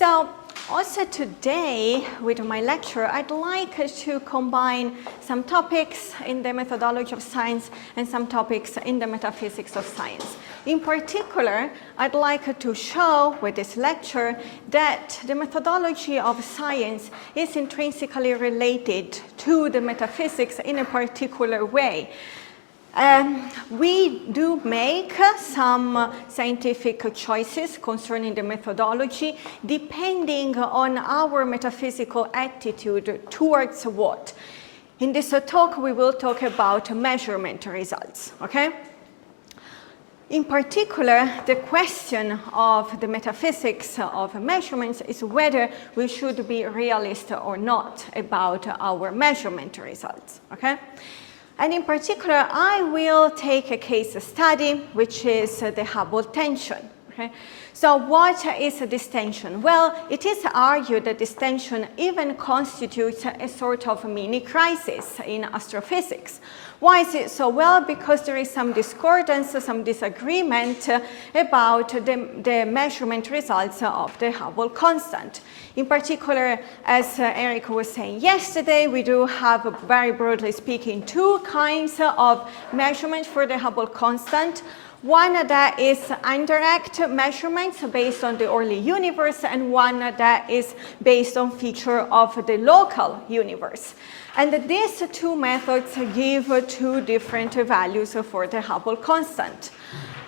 So also today with my lecture, I'd like to combine some topics in the methodology of science and some topics in the metaphysics of science. In particular, I'd like to show with this lecture that the methodology of science is intrinsically related to the metaphysics in a particular way. We do make some scientific choices concerning the methodology depending on our metaphysical attitude towards what? In this talk, we will talk about measurement results, okay? In particular, the question of the metaphysics of measurements is whether we should be realist or not about our measurement results, okay? And in particular, I will take a case study, which is the Hubble tension. Okay? So what is this tension? Well, it is argued that this tension even constitutes a sort of mini crisis in astrophysics. Why is it so? Well, because there is some discordance, some disagreement about the measurement results of the Hubble constant. In particular, as Eric was saying yesterday, we do have, very broadly speaking, two kinds of measurement for the Hubble constant. One that is indirect measurements based on the early universe, and one that is based on feature of the local universe. And these two methods give two different values for the Hubble constant.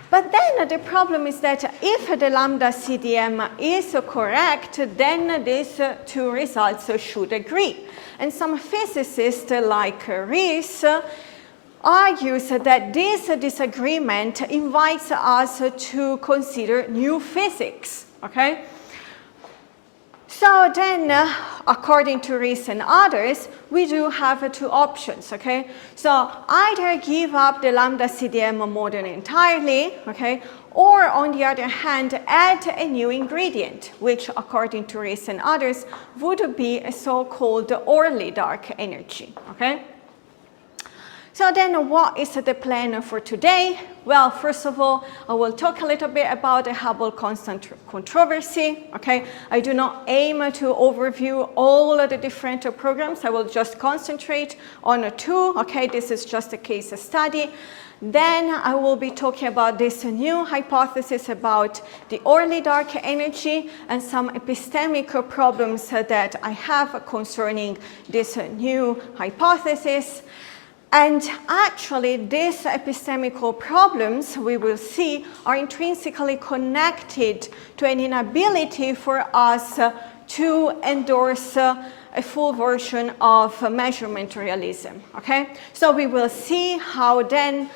But then the problem is that if the lambda CDM is correct, then these two results should agree. And some physicists like Rees argues that this disagreement invites us to consider new physics, okay? So then, according to Rees and others, we do have two options, okay? So either give up the lambda CDM model entirely, okay? Or on the other hand, add a new ingredient, which according to Rees and others would be a so-called early dark energy, okay? So then what is the plan for today? Well, first of all, I will talk a little bit about the Hubble constant controversy, okay? I do not aim to overview all of the different programs. I will just concentrate on two, okay? This is just a case study. Then I will be talking about this new hypothesis about the early dark energy and some epistemic problems that I have concerning this new hypothesis. And actually, these epistemical problems, we will see, are intrinsically connected to an inability for us to endorse a full version of measurement realism, okay? So we will see how then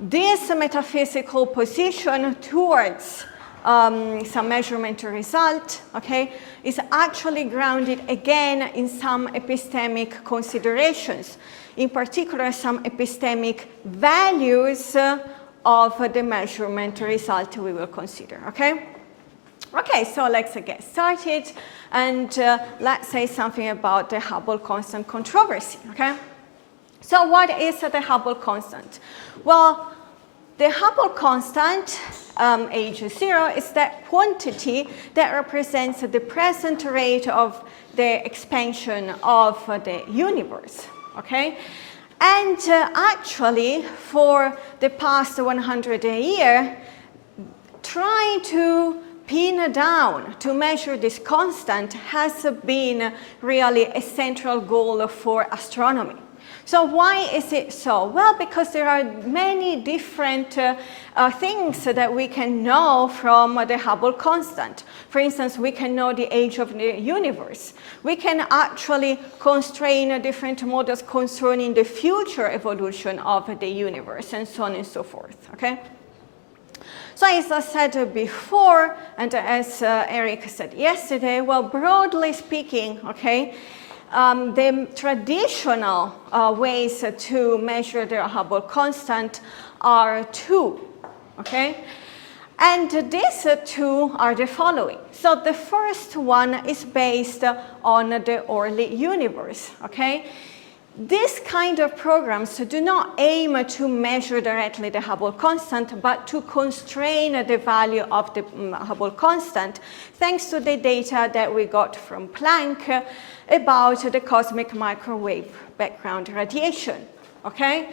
this metaphysical position towards some measurement result, okay, is actually grounded again in some epistemic considerations. In particular, some epistemic values of the measurement result we will consider, okay? Okay, so let's get started and let's say something about the Hubble constant controversy, okay? So what is the Hubble constant? Well, the Hubble constant, H0, is that quantity that represents the present rate of the expansion of the universe, okay? And actually, for the past 100 years, trying to pin down, to measure this constant has been really a central goal for astronomy. So why is it so? Well, because there are many different things that we can know from the Hubble constant. For instance, we can know the age of the universe. We can actually constrain different models concerning the future evolution of the universe, and so on and so forth, okay? So as I said before, and as Eric said yesterday, well, broadly speaking, okay, the traditional ways to measure the Hubble constant are two, okay? And these two are the following. So the first one is based on the early universe, okay? This kind of programs do not aim to measure directly the Hubble constant, but to constrain the value of the Hubble constant, thanks to the data that we got from Planck about the cosmic microwave background radiation, okay?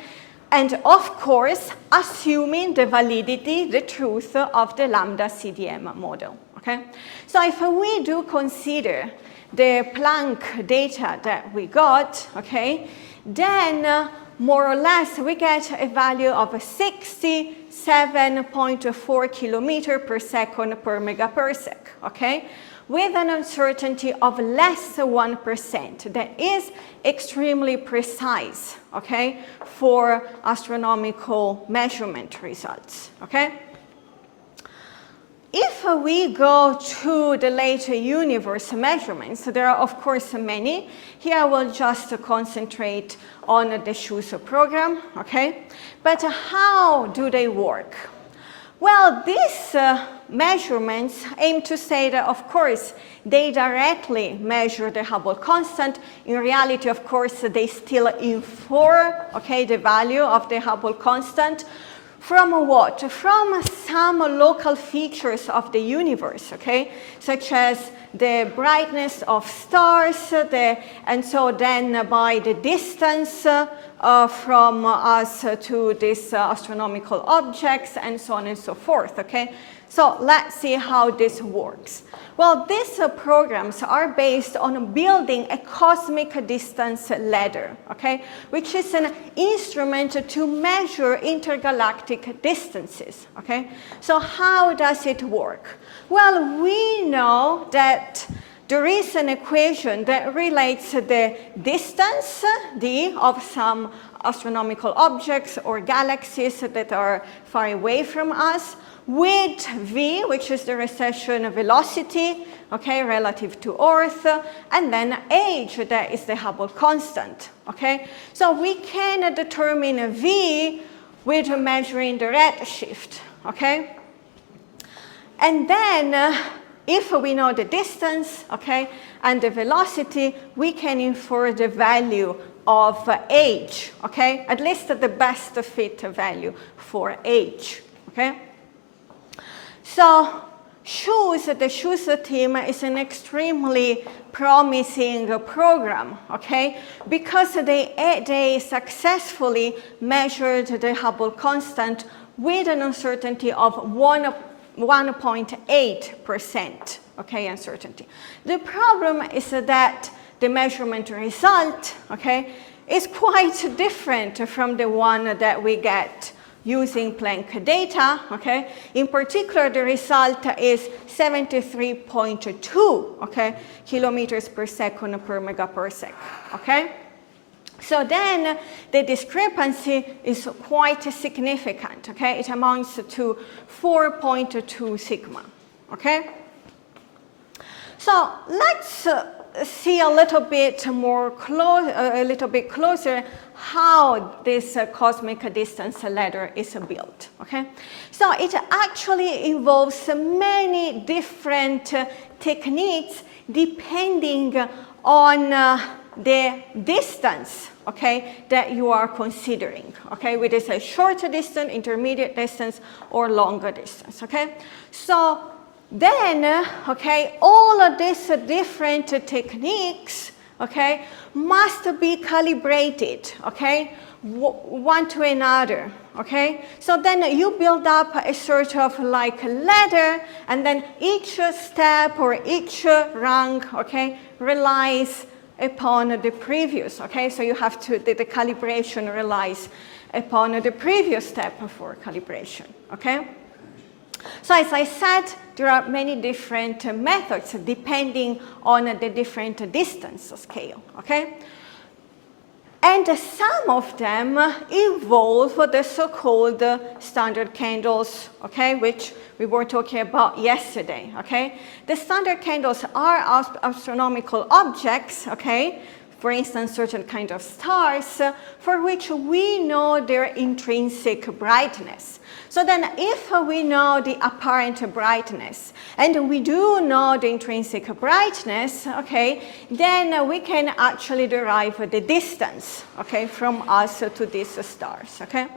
And of course, assuming the validity, the truth of the lambda CDM model, okay? So if we do consider the Planck data that we got, okay, then more or less we get a value of 67.4 kilometer per second per megaparsec, okay, with an uncertainty of less than 1%. That is extremely precise, okay, for astronomical measurement results, okay? If we go to the later universe measurements, there are of course many. Here I will just concentrate on the SHUSO program, okay? But how do they work? Well, these measurements aim to say that, of course, they directly measure the Hubble constant. In reality, of course, they still infer, okay, the value of the Hubble constant. From what? From some local features of the universe, okay? Such as the brightness of stars, and so then by the distance from us to these astronomical objects, and so on and so forth, okay? So let's see how this works. Well, these programs are based on building a cosmic distance ladder, okay, which is an instrument to measure intergalactic distances, okay? So how does it work? Well, we know that there is an equation that relates the distance, d, of some astronomical objects or galaxies that are far away from us, with v, which is the recession velocity, okay, relative to Earth, and then h, that is the Hubble constant, okay? So we can determine v with measuring the redshift, okay? And then if we know the distance, okay, and the velocity, we can infer the value of h, okay? At least the best fit value for h, okay? So the SHUSO team is an extremely promising program, okay? Because they successfully measured the Hubble constant with an uncertainty of 1.8%, okay, uncertainty. The problem is that the measurement result, okay, is quite different from the one that we get using Planck data, okay? In particular, the result is 73.2, okay, kilometers per second per megaparsec, okay? So then the discrepancy is quite significant, okay? It amounts to 4.2 sigma, okay? So let's see a little bit closer how this cosmic distance ladder is built, okay? So it actually involves many different techniques depending on the distance, okay, that you are considering, okay? Whether it's a short distance, intermediate distance, or longer distance, okay? So then, okay, all of these different techniques, okay, must be calibrated, okay, one to another, okay? So then you build up a sort of like ladder, and then each step or each rung, okay, relies upon the previous, okay? So you have to, the calibration relies upon the previous step for calibration, okay? So as I said, there are many different methods depending on the different distance scale, okay? And some of them involve the so-called standard candles, okay, which we were talking about yesterday, okay? The standard candles are astronomical objects, okay, for instance, certain kind of stars for which we know their intrinsic brightness. So then if we know the apparent brightness and we do know the intrinsic brightness, okay, then we can actually derive the distance, okay, from us to these stars, okay.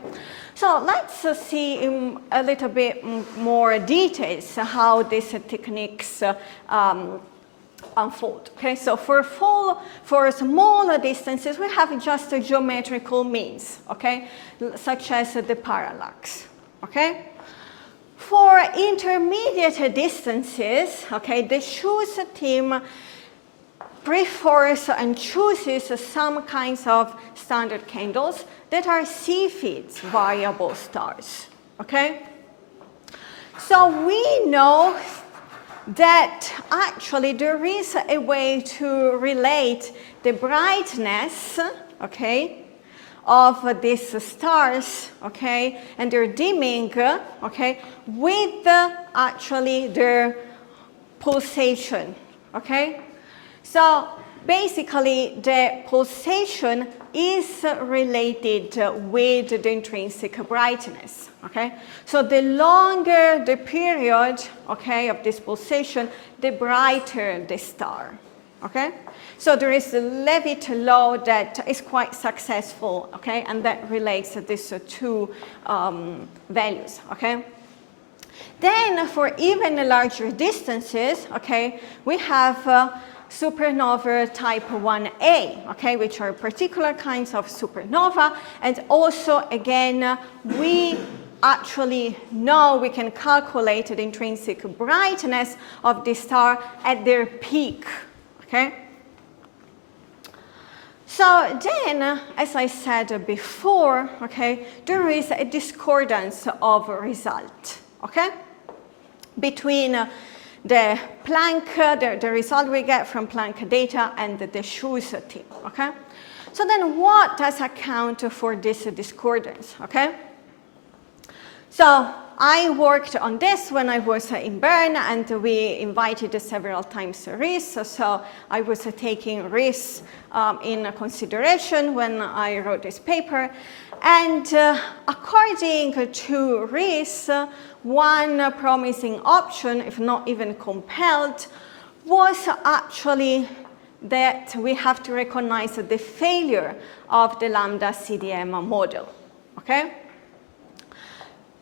So let's see in a little bit more details how these techniques unfold. Okay, so for smaller distances, we have just geometrical means, okay, such as the parallax. Okay, for intermediate distances, okay, the choose team prefers and chooses some kinds of standard candles that are Cepheid variable stars. Okay, so we know that actually there is a way to relate the brightness, okay, of these stars, okay, and their dimming, okay, with actually their pulsation, okay. So basically the pulsation is related with the intrinsic brightness, okay. So the longer the period, okay, of this pulsation, the brighter the star, okay. So there is a Leavitt law that is quite successful, okay, and that relates these two values, okay. Then for even larger distances, okay, we have supernova type 1a, okay, which are particular kinds of supernova, and also again we actually know we can calculate the intrinsic brightness of the star at their peak, okay. So then, as I said before, okay, there is a discordance of result, okay, between the Planck, the result we get from Planck data and the Schulze team, okay? So then what does account for this discordance, okay? So I worked on this when I was in Bern, and we invited several times RIS, so I was taking RIS in consideration when I wrote this paper. And according to RIS, one promising option, if not even compelled, was actually that we have to recognize the failure of the lambda CDM model, okay?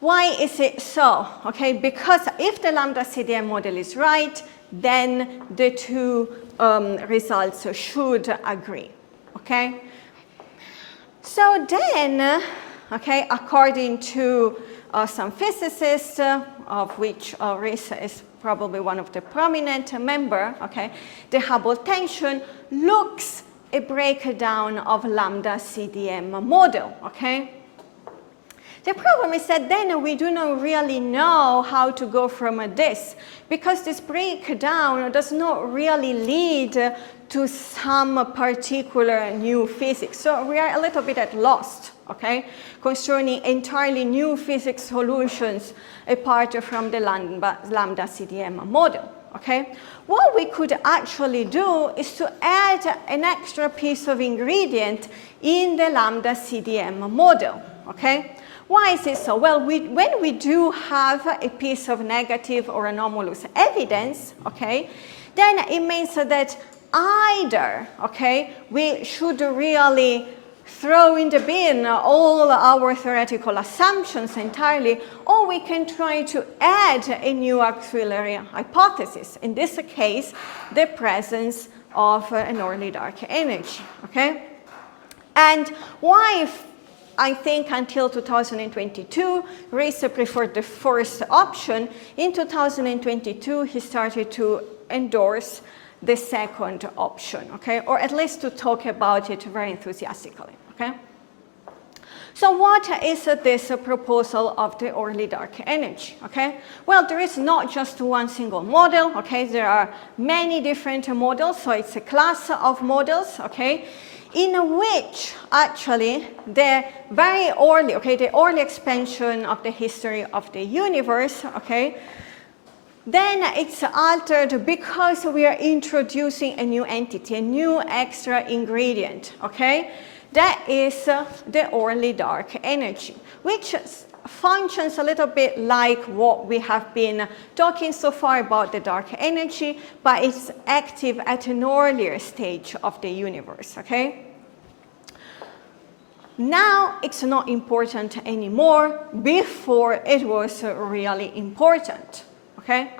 Why is it so? Okay, because if the lambda CDM model is right, then the two results should agree, okay? So then, okay, according to some physicists, of which RIS is probably one of the prominent member, okay, the Hubble tension looks a breakdown of lambda CDM model, okay? The problem is that then we do not really know how to go from this, because this breakdown does not really lead to some particular new physics. So we are a little bit at lost, okay, concerning entirely new physics solutions apart from the lambda CDM model, okay. What we could actually do is to add an extra piece of ingredient in the lambda CDM model, okay. Why is it so? Well, when we do have a piece of negative or anomalous evidence, okay, then it means that either, okay, we should really throw in the bin all our theoretical assumptions entirely, or we can try to add a new auxiliary hypothesis. In this case, the presence of an early dark energy, okay? And why I think until 2022, RIS preferred the first option. In 2022, he started to endorse the second option, okay? Or at least to talk about it very enthusiastically, okay? So what is this proposal of the early dark energy, okay? Well, there is not just one single model, okay? There are many different models, so it's a class of models, okay? In which actually the very early, okay, the early expansion of the history of the universe, okay, then it's altered because we are introducing a new entity, a new extra ingredient, okay? That is the early dark energy, which functions a little bit like what we have been talking so far about the dark energy, but it's active at an earlier stage of the universe, okay? Now it's not important anymore. Before it was really important, okay?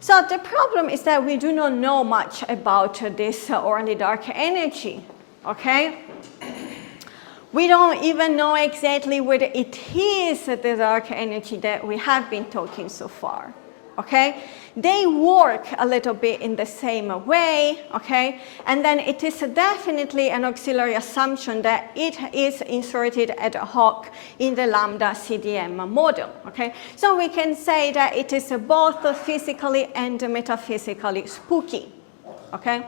So the problem is that we do not know much about this early dark energy, okay? We don't even know exactly whether it is the dark energy that we have been talking so far, okay? They work a little bit in the same way, okay? And then it is definitely an auxiliary assumption that it is inserted ad hoc in the lambda CDM model, okay? So we can say that it is both physically and metaphysically spooky, okay?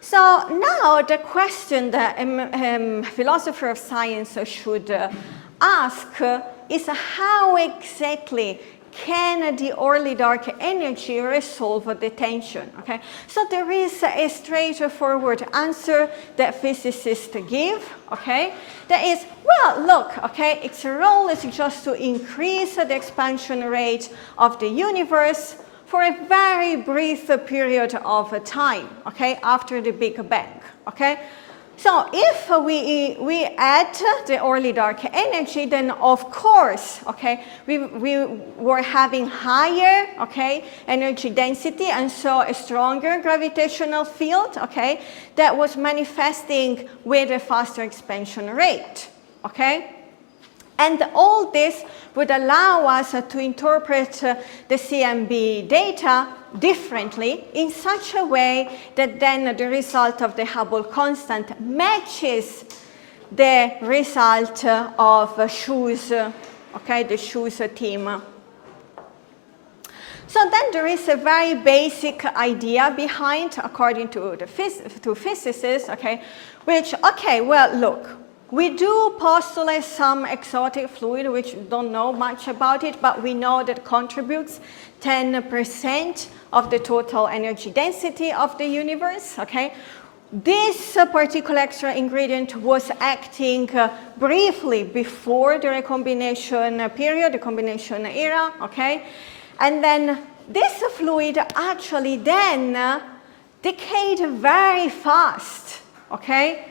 So now the question that a philosopher of science should ask is how exactly can the early dark energy resolve the tension, okay? So there is a straightforward answer that physicists give, okay? That is, well, look, okay, its role is just to increase the expansion rate of the universe for a very brief period of time, okay, after the Big Bang, okay? So if we add the early dark energy, then of course, okay, we were having higher, okay, energy density and so a stronger gravitational field, okay, that was manifesting with a faster expansion rate, okay? And all this would allow us to interpret the CMB data differently in such a way that then the result of the Hubble constant matches the result of Schu's, okay, the Schu's team. So then there is a very basic idea behind, according to physicists, okay, which, okay, well, look, we do postulate some exotic fluid, which we don't know much about it, but we know that contributes 10% of the total energy density of the universe, okay? This particular extra ingredient was acting briefly before the recombination period, the combination era, okay? And then this fluid actually then decayed very fast, okay?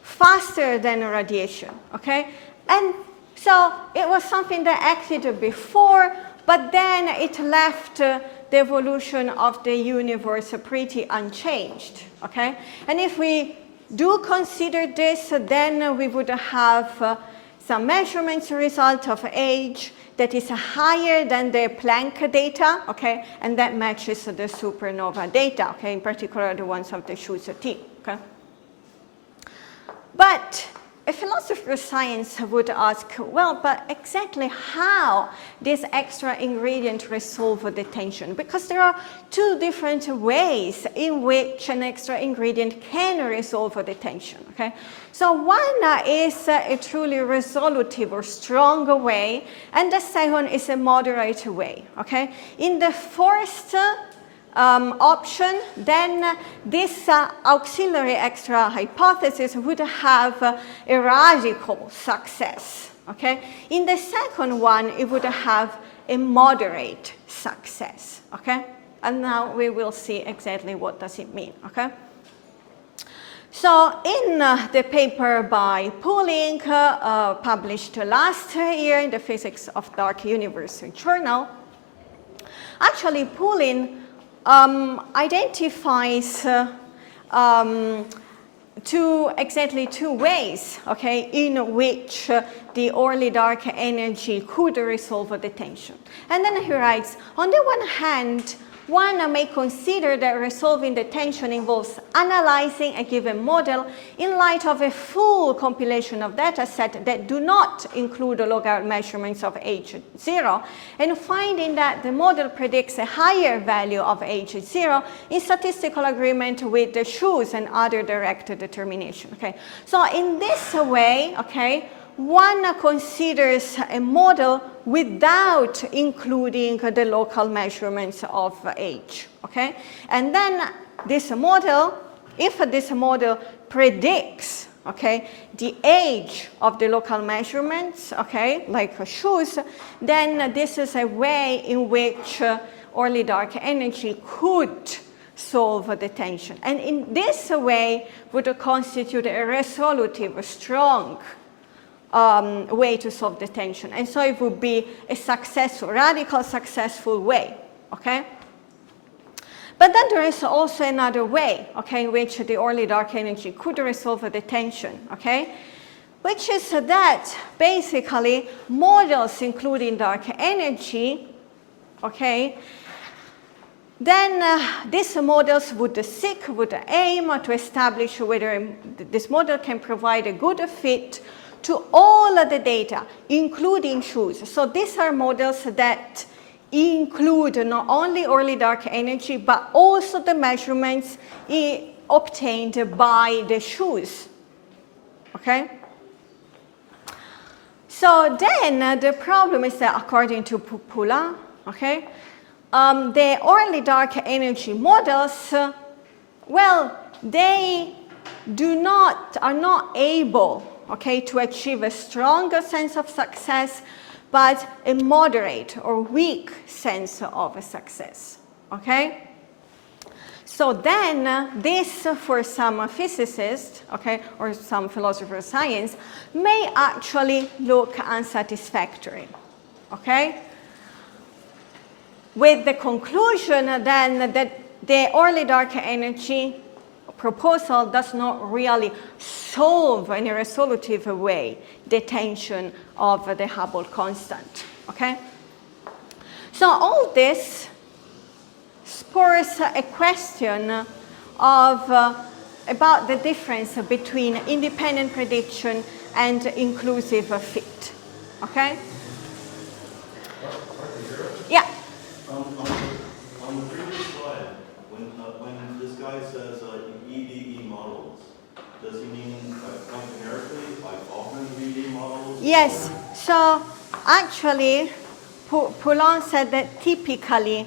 Faster than radiation, okay? And so it was something that acted before, but then it left the evolution of the universe pretty unchanged, okay? And if we do consider this, then we would have some measurements result of age that is higher than the Planck data, okay? And that matches the supernova data, okay? In particular, the ones of the Schu's team, okay? But a philosopher of science would ask, well, but exactly how this extra ingredient resolve the tension? Because there are two different ways in which an extra ingredient can resolve the tension, okay? So one is a truly resolutive or strong way, and the second is a moderate way, okay? In the first option, then this auxiliary extra hypothesis would have a radical success, okay? In the second one, it would have a moderate success, okay? And now we will see exactly what does it mean, okay? So in the paper by Pooling, published last year in the Physics of Dark Universe journal, actually Pooling identifies exactly two ways, okay, in which the early dark energy could resolve the tension. And then he writes, on the one hand, one may consider that resolving the tension involves analyzing a given model in light of a full compilation of data set that do not include log measurements of H0, and finding that the model predicts a higher value of H0 in statistical agreement with the Schu's and other direct determination. Okay, so in this way, okay, one considers a model without including the local measurements of age, okay? And then this model, if this model predicts, okay, the age of the local measurements, okay, like shoes, then this is a way in which early dark energy could solve the tension. And in this way would constitute a resolutive, strong way to solve the tension. And so it would be a successful, radical successful way, okay? But then there is also another way, okay, in which the early dark energy could resolve the tension, okay? Which is that basically models including dark energy, okay, then these models would aim to establish whether this model can provide a good fit to all of the data, including shoes. So these are models that include not only early dark energy, but also the measurements obtained by the shoes, okay? So then the problem is that according to Poulain, okay, the early dark energy models, well, they are not able, okay, to achieve a stronger sense of success, but a moderate or weak sense of success, okay? So then this, for some physicists, okay, or some philosophers of science, may actually look unsatisfactory, okay? With the conclusion then that the early dark energy proposal does not really solve in a resolutive way the tension of the Hubble constant, okay? So all this spurs a question of about the difference between independent prediction and inclusive fit, okay? Yeah. On the previous slide, when this guy says EDE models, does he mean numerically, like augmented EDE models? Yes. So actually, Poulain said that typically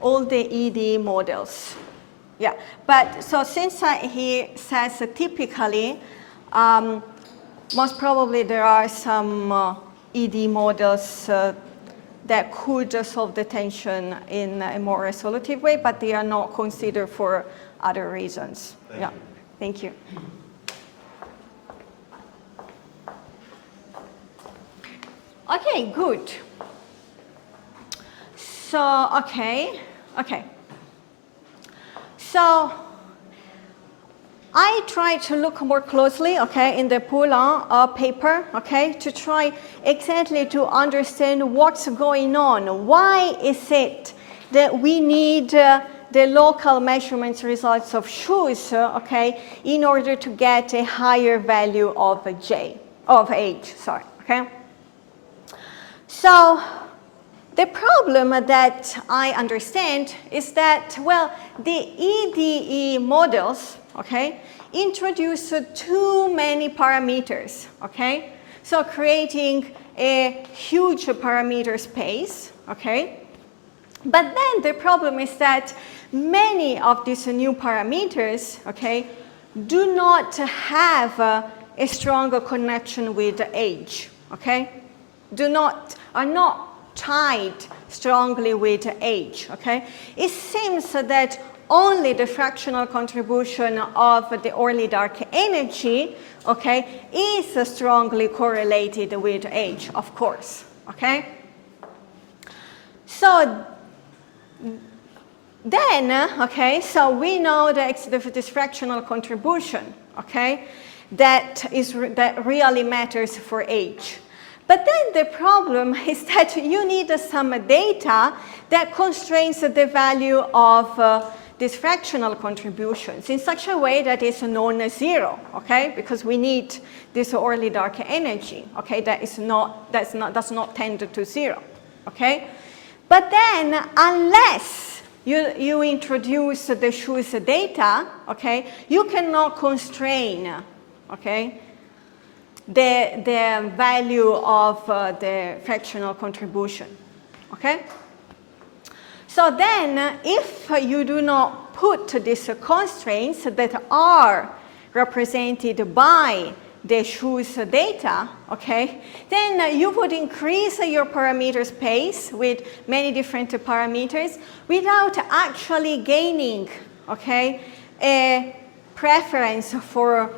all the EDE models. Yeah. But so since he says typically, most probably there are some EDE models that could solve the tension in a more resolutive way, but they are not considered for other reasons. Thank you. Thank you. Okay, good. So, okay. So, I tried to look more closely, okay, in the Poulain paper, okay, to try exactly to understand what's going on. Why is it that we need the local measurements results of shoes, okay, in order to get a higher value of age, okay? So, the problem that I understand is that, well, the EDE models, okay, introduce too many parameters, okay? So creating a huge parameter space, okay? But then the problem is that many of these new parameters, okay, do not have a stronger connection with age, okay? Are not tied strongly with age, okay? It seems that only the fractional contribution of the early dark energy, okay, is strongly correlated with age, of course, okay? So then, okay, so we know that this fractional contribution, okay, that really matters for age. But then the problem is that you need some data that constrains the value of these fractional contributions in such a way that is non-zero, okay? Because we need this early dark energy, okay? Does not tend to zero, okay? But then, unless you introduce the shoes data, okay, you cannot constrain, okay, the value of the fractional contribution, okay? So then, if you do not put these constraints that are represented by the shoes data, okay, then you would increase your parameter space with many different parameters without actually gaining, okay, a preference for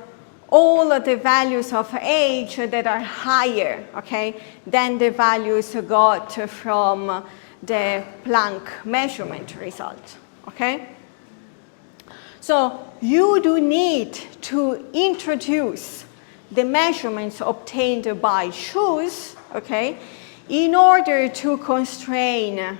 all of the values of age that are higher, okay, than the values got from the Planck measurement result, okay? So you do need to introduce the measurements obtained by shoes, okay, in order to constrain,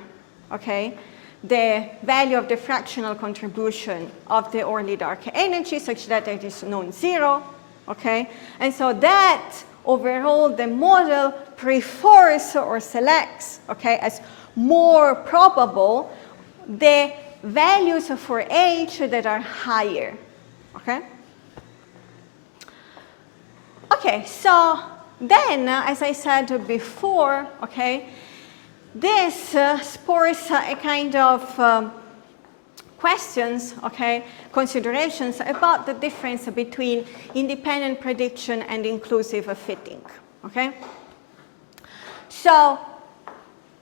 okay, the value of the fractional contribution of the early dark energy such that it is non-zero, okay? And so that overall the model prefers or selects, okay, as more probable the values for age that are higher, okay? Okay, so then, as I said before, okay, this spurs a kind of questions, okay, considerations about the difference between independent prediction and inclusive fitting, okay? So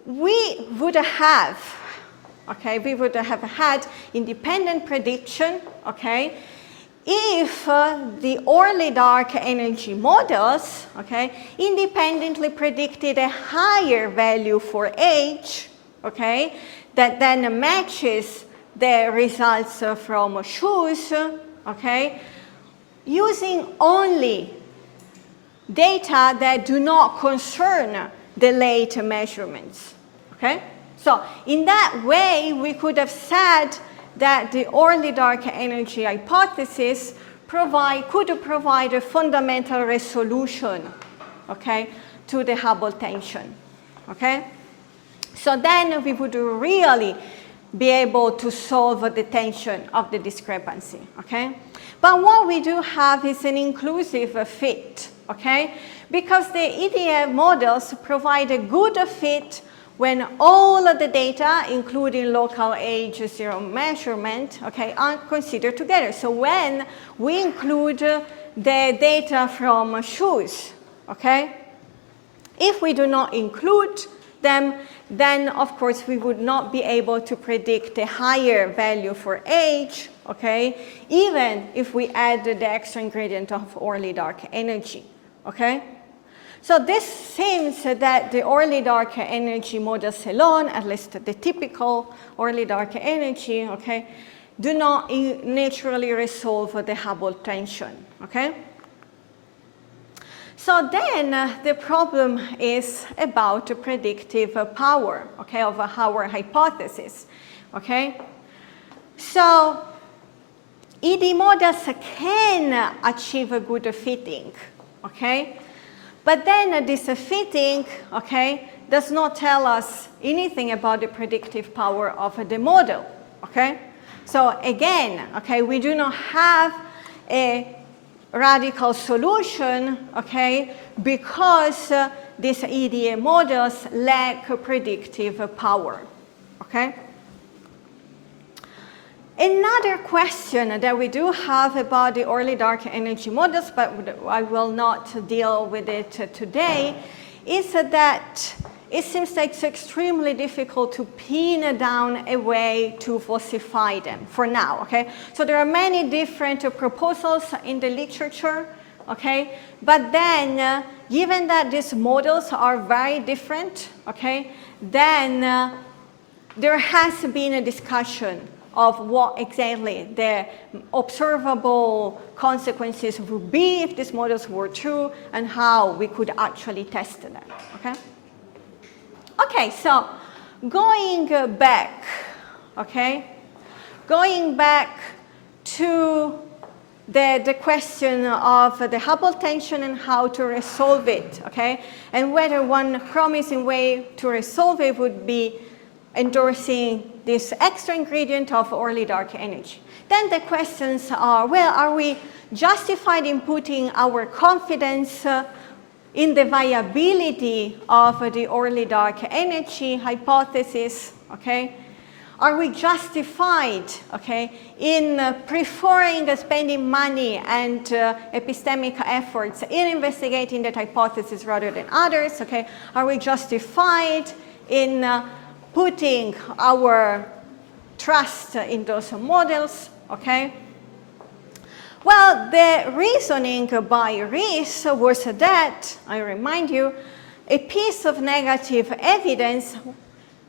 we would have, okay, we would have had independent prediction, okay, if the early dark energy models, okay, independently predicted a higher value for age, okay, that then matches the results from shoes, okay, using only data that do not concern the late measurements, okay? So in that way, we could have said that the early dark energy hypothesis could provide a fundamental resolution, okay, to the Hubble tension, okay? So then we would really be able to solve the tension of the discrepancy, okay? But what we do have is an inclusive fit, okay? Because the EDA models provide a good fit when all of the data, including local age zero measurement, okay, are considered together. So when we include the data from shoes, okay, if we do not include them, then of course we would not be able to predict a higher value for age, okay, even if we add the extra ingredient of early dark energy, okay? So this seems that the early dark energy models alone, at least the typical early dark energy, okay, do not naturally resolve the Hubble tension, okay? So then the problem is about the predictive power, okay, of our hypothesis, okay? So ED models can achieve a good fitting, okay? But then this fitting, okay, does not tell us anything about the predictive power of the model, okay? So again, okay, we do not have a radical solution, okay, because these EDA models lack predictive power, okay? Another question that we do have about the early dark energy models, but I will not deal with it today, is that it seems that it's extremely difficult to pin down a way to falsify them for now, okay? So there are many different proposals in the literature, okay? But then, given that these models are very different, okay, then there has been a discussion of what exactly the observable consequences would be if these models were true and how we could actually test them, okay? Okay, so going back, okay, going back to the question of the Hubble tension and how to resolve it, okay, and whether one promising way to resolve it would be endorsing this extra ingredient of early dark energy. Then the questions are, well, are we justified in putting our confidence in the viability of the early dark energy hypothesis, okay? Are we justified, okay, in preferring spending money and epistemic efforts in investigating that hypothesis rather than others, okay? Are we justified in putting our trust in those models, okay? Well, the reasoning by Rees was that, I remind you, a piece of negative evidence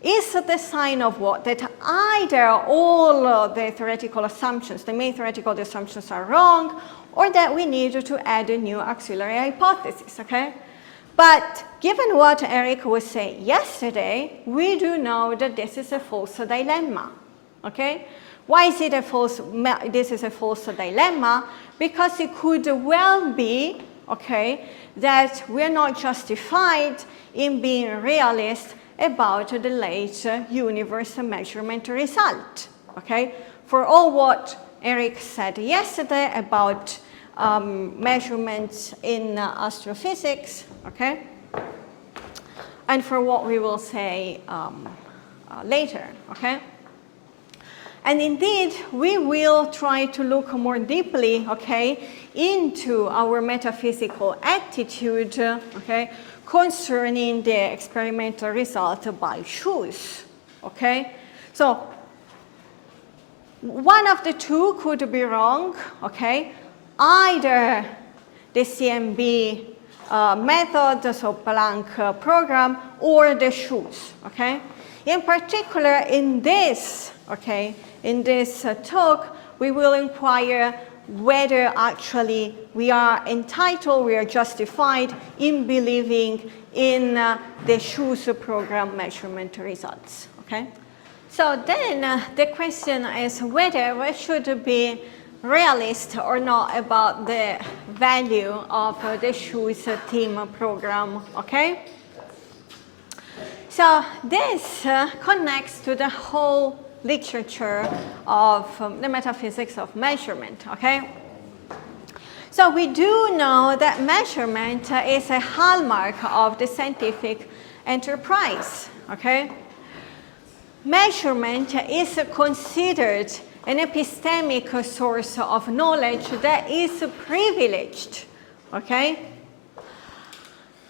is the sign of what? That either all the theoretical assumptions, the main theoretical assumptions are wrong, or that we need to add a new auxiliary hypothesis, okay? But given what Eric was saying yesterday, we do know that this is a false dilemma, okay? Why is it this is a false dilemma? Because it could well be, okay, that we're not justified in being realist about the late universe measurement result, okay? For all what Eric said yesterday about measurements in astrophysics, okay? And for what we will say later, okay? And indeed, we will try to look more deeply, okay, into our metaphysical attitude, okay, concerning the experimental result by Schuss, okay? So, one of the two could be wrong, okay? Either the CMB method, so Planck program, or the Schuss, okay? In particular, in this, okay, in this talk, we will inquire whether actually we are entitled, we are justified in believing in the Schuss program measurement results, okay? So then the question is whether we should be realist or not about the value of the Schuss team program, okay? So this connects to the whole literature of the metaphysics of measurement, okay? So we do know that measurement is a hallmark of the scientific enterprise, okay? Measurement is considered an epistemic source of knowledge that is privileged, okay?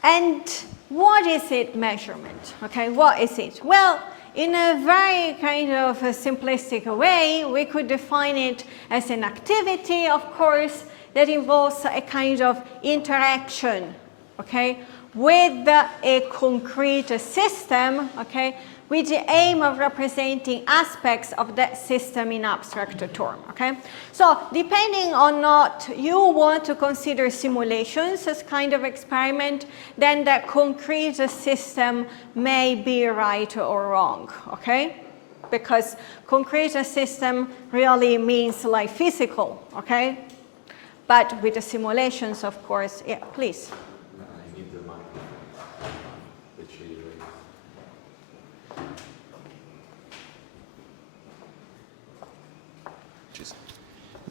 And what is it, measurement? Okay, what is it? Well, in a very kind of a simplistic way, we could define it as an activity, of course, that involves a kind of interaction, okay, with a concrete system, okay, with the aim of representing aspects of that system in abstract term, okay? So depending on what you want to consider simulations as kind of experiment, then that concrete system may be right or wrong, okay? Because concrete system really means like physical, okay? But with the simulations, of course, yeah, please. I need the mic.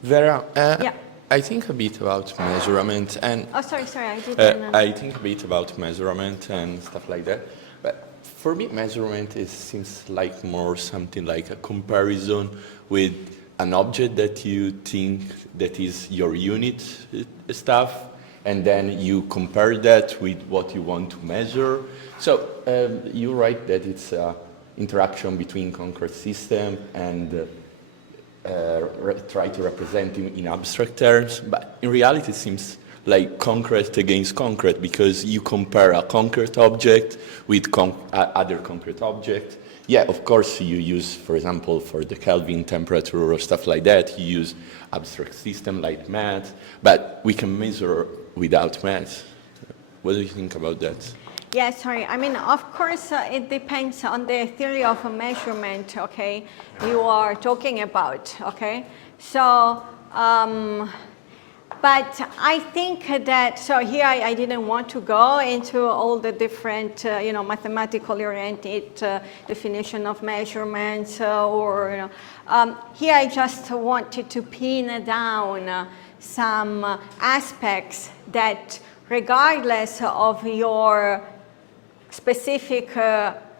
Vera, yeah. I think a bit about measurement and... Oh, sorry, I didn't... I think a bit about measurement and stuff like that. But for me, measurement seems like more something like a comparison with an object that you think that is your unit stuff, and then you compare that with what you want to measure. So you write that it's an interaction between concrete system and try to represent in abstract terms, but in reality it seems like concrete against concrete, because you compare a concrete object with other concrete object. Yeah, of course you use, for example, for the Kelvin temperature or stuff like that, you use abstract system like math, but we can measure without math. What do you think about that? Yeah, sorry. I mean, of course, it depends on the theory of measurement, okay, you are talking about, okay? So, but I think that, so here I didn't want to go into all the different, mathematically oriented definition of measurements here I just wanted to pin down some aspects that regardless of your specific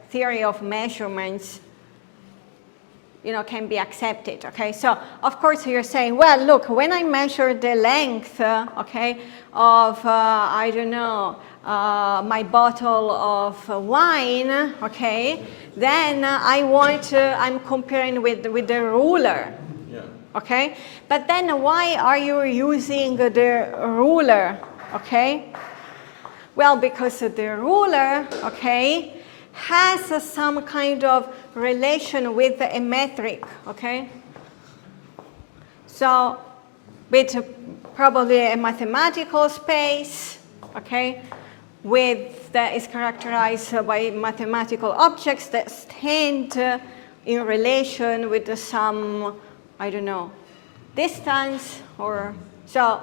theory of measurements, can be accepted, okay? So, of course, you're saying, well, look, when I measure the length, of, I don't know, my bottle of wine, okay, then I'm comparing with the ruler, okay? But then why are you using the ruler, okay? Well, because the ruler, okay, has some kind of relation with a metric, okay? So, with probably a mathematical space, okay, that is characterized by mathematical objects that stand in relation with some, I don't know, distance or so.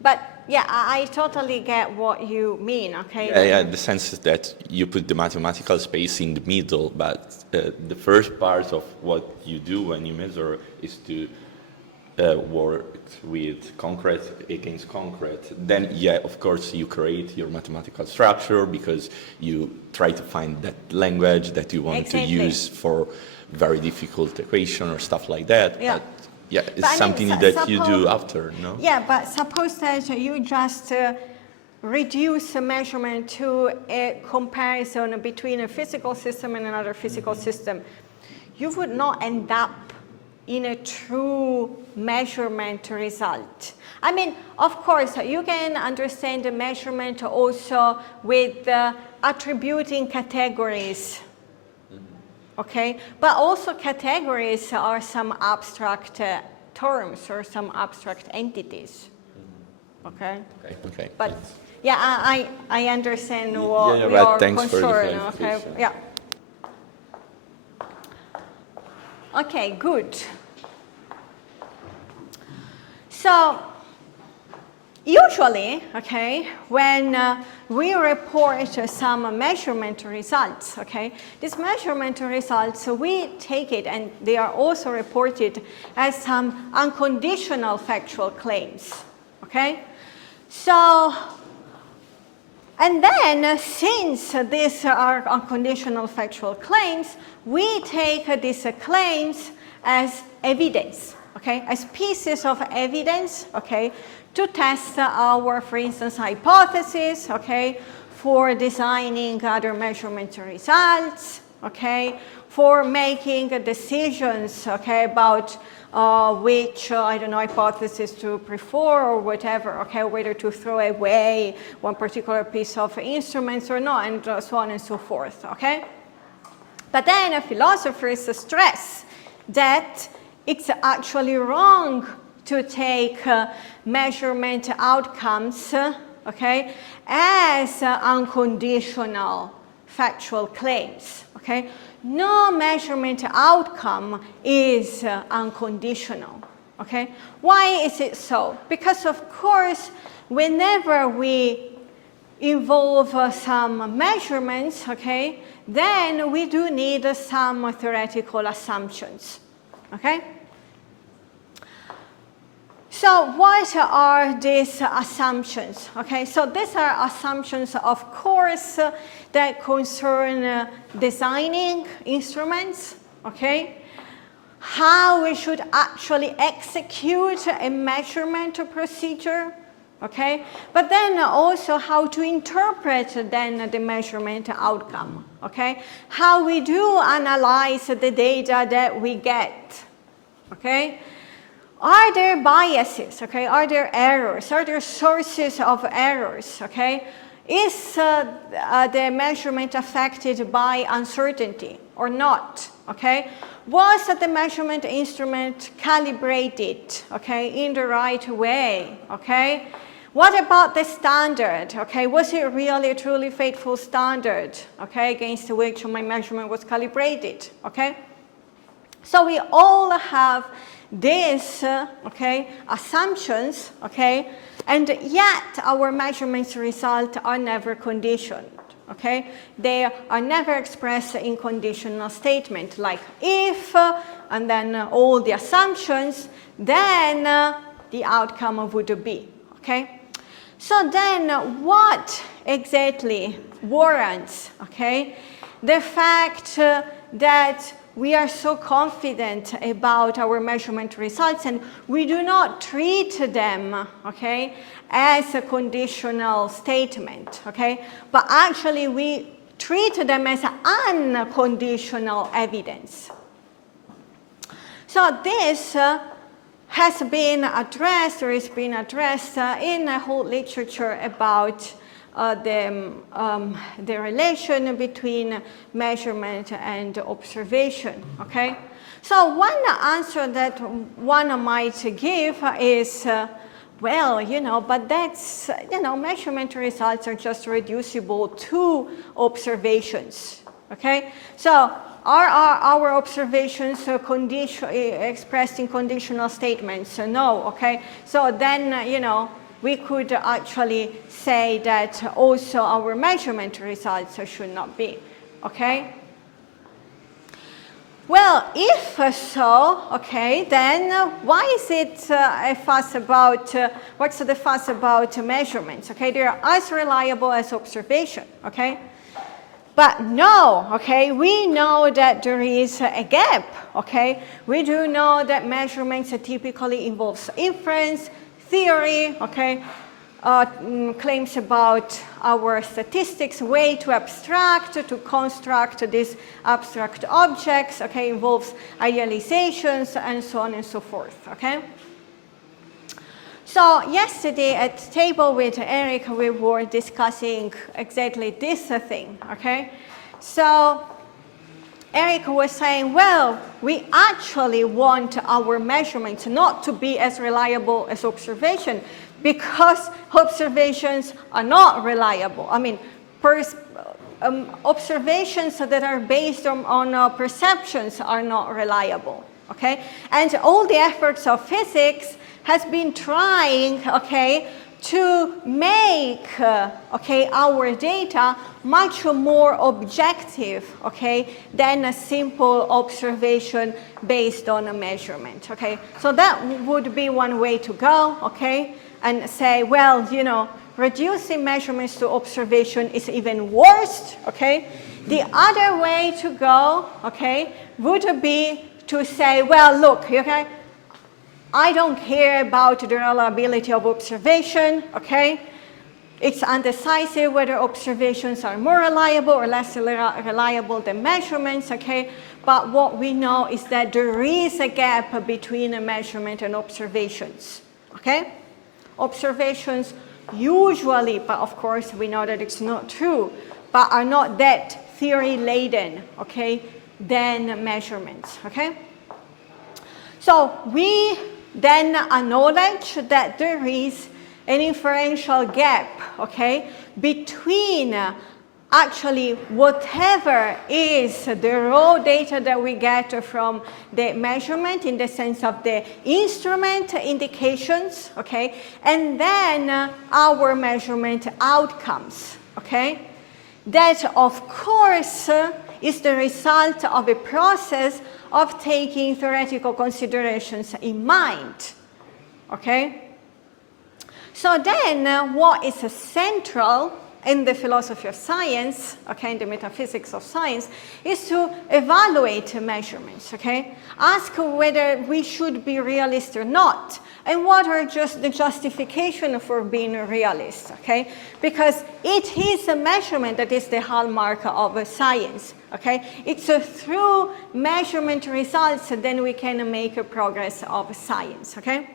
But yeah, I totally get what you mean, okay? Yeah, the sense is that you put the mathematical space in the middle, but the first part of what you do when you measure is to work with concrete against concrete. Then, yeah, of course, you create your mathematical structure because you try to find that language that you want to use for very difficult equation or stuff like that. Yeah. But, yeah, it's something that you do after, no? Yeah, but suppose that you just reduce a measurement to a comparison between a physical system and another physical system. You would not end up in a true measurement result. I mean, of course, you can understand the measurement also with attributing categories. Okay, but also categories are some abstract terms or some abstract entities. Okay. Okay. But yeah, I understand what your concern. Okay. Yeah. Okay. Good. So usually, okay, when we report some measurement results, okay, these measurement results, we take it and they are also reported as some unconditional factual claims, okay? So, and then since these are unconditional factual claims, we take these claims as evidence, okay, as pieces of evidence, okay, to test our, for instance, hypothesis, okay, for designing other measurement results, okay, for making decisions, okay, about which, I don't know, hypothesis to prefer or whatever, okay, whether to throw away one particular piece of instruments or not, and so on and so forth, okay? But then philosophers stress that it's actually wrong to take measurement outcomes, okay, as unconditional factual claims, okay? No measurement outcome is unconditional, okay? Why is it so? Because of course, whenever we involve some measurements, okay, then we do need some theoretical assumptions, okay? So what are these assumptions? Okay, so these are assumptions, of course, that concern designing instruments, okay? How we should actually execute a measurement procedure, okay? But then also how to interpret then the measurement outcome, okay? How we do analyze the data that we get, okay? Are there biases, okay? Are there errors? Are there sources of errors, okay? Is the measurement affected by uncertainty or not, okay? Was the measurement instrument calibrated, okay, in the right way, okay? What about the standard, okay? Was it really a truly faithful standard, okay, against which my measurement was calibrated, okay? So we all have these okay, assumptions, okay, and yet our measurements result are never conditioned. Okay? They are never expressed in conditional statement like if and then all the assumptions, then the outcome would be. Okay? So then what exactly warrants, okay, the fact that we are so confident about our measurement results and we do not treat them, okay, as a conditional statement, okay, but actually we treat them as unconditional evidence. So this has been addressed, or is being addressed in a whole literature about the relation between measurement and observation, okay? So one answer that one might give is, well, you know, but that's, you know, measurement results are just reducible to observations, okay? So are our observations expressed in conditional statements? No, okay? So then, you know, we could actually say that also our measurement results should not be, okay? Well, if so, okay, then why is it a fuss about, what's the fuss about measurements, okay? They're as reliable as observation, okay? But no, okay, we know that there is a gap, okay? We do know that measurements typically involves inference, theory, okay, claims about our statistics, way too abstract to construct these abstract objects, okay, involves idealizations and so on and so forth, okay? So yesterday at table with Eric, we were discussing exactly this thing, okay? So Eric was saying, well, we actually want our measurements not to be as reliable as observation because observations are not reliable. I mean, observations that are based on perceptions are not reliable, okay? And all the efforts of physics has been trying, okay, to make, okay, our data much more objective, okay, than a simple observation based on a measurement, okay. So that would be one way to go, okay, and say, well, you know, reducing measurements to observation is even worse, okay. The other way to go, okay, would be to say, well, look, okay, I don't care about the reliability of observation, okay? It's undecisive whether observations are more reliable or less reliable than measurements, okay? But what we know is that there is a gap between a measurement and observations, okay? Observations usually, but of course we know that it's not true, but are not that theory-laden, okay, than measurements, okay? So we then acknowledge that there is an inferential gap, okay, between actually whatever is the raw data that we get from the measurement in the sense of the instrument indications, okay, and then our measurement outcomes, okay. That, of course, is the result of a process of taking theoretical considerations in mind, okay? So then what is central in the philosophy of science, okay, in the metaphysics of science, is to evaluate measurements, okay? Ask whether we should be realist or not, and what are just the justification for being a realist, okay? Because it is a measurement that is the hallmark of science, okay? It's through measurement results then we can make a progress of science, okay?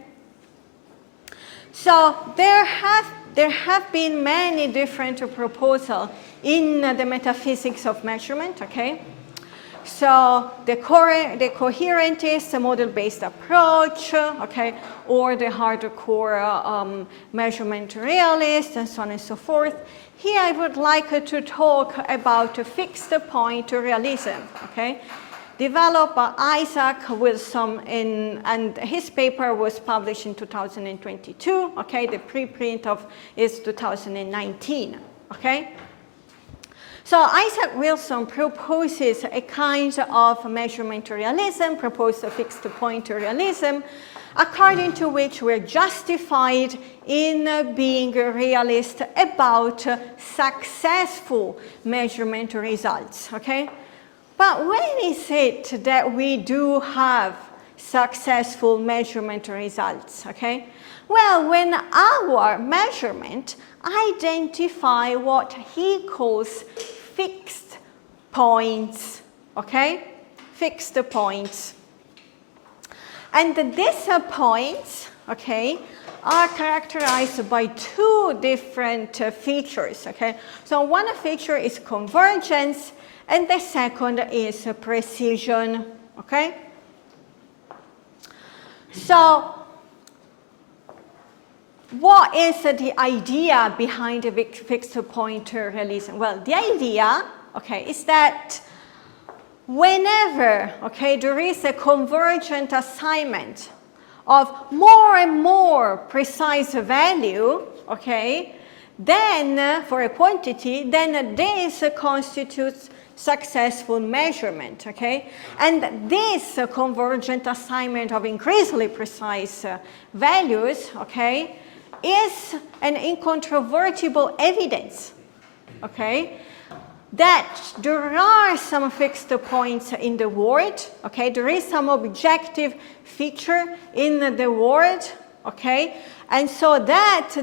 So there have been many different proposals in the metaphysics of measurement, okay? So the coherentist model-based approach, okay, or the hardcore measurement realist, and so on and so forth. Here I would like to talk about a fixed point realism, okay? developed by Isaac Wilson, and his paper was published in 2022. Okay, the preprint of is 2019. Okay. So Isaac Wilson proposes a kind of measurement realism, proposed a fixed point realism, according to which we're justified in being realist about successful measurement results, okay? But when is it that we do have successful measurement results, okay? Well, when our measurement identify what he calls fixed points, okay? Fixed points. And these points, okay, are characterized by two different features, okay? So one feature is convergence, and the second is precision, okay? So what is the idea behind the fixed point realism? Well, the idea, okay, is that whenever, okay, there is a convergent assignment of more and more precise value, okay, then for a quantity, then this constitutes successful measurement, okay? And this convergent assignment of increasingly precise values, okay, is an incontrovertible evidence, okay, that there are some fixed points in the world, okay, there is some objective feature in the world, okay, and so that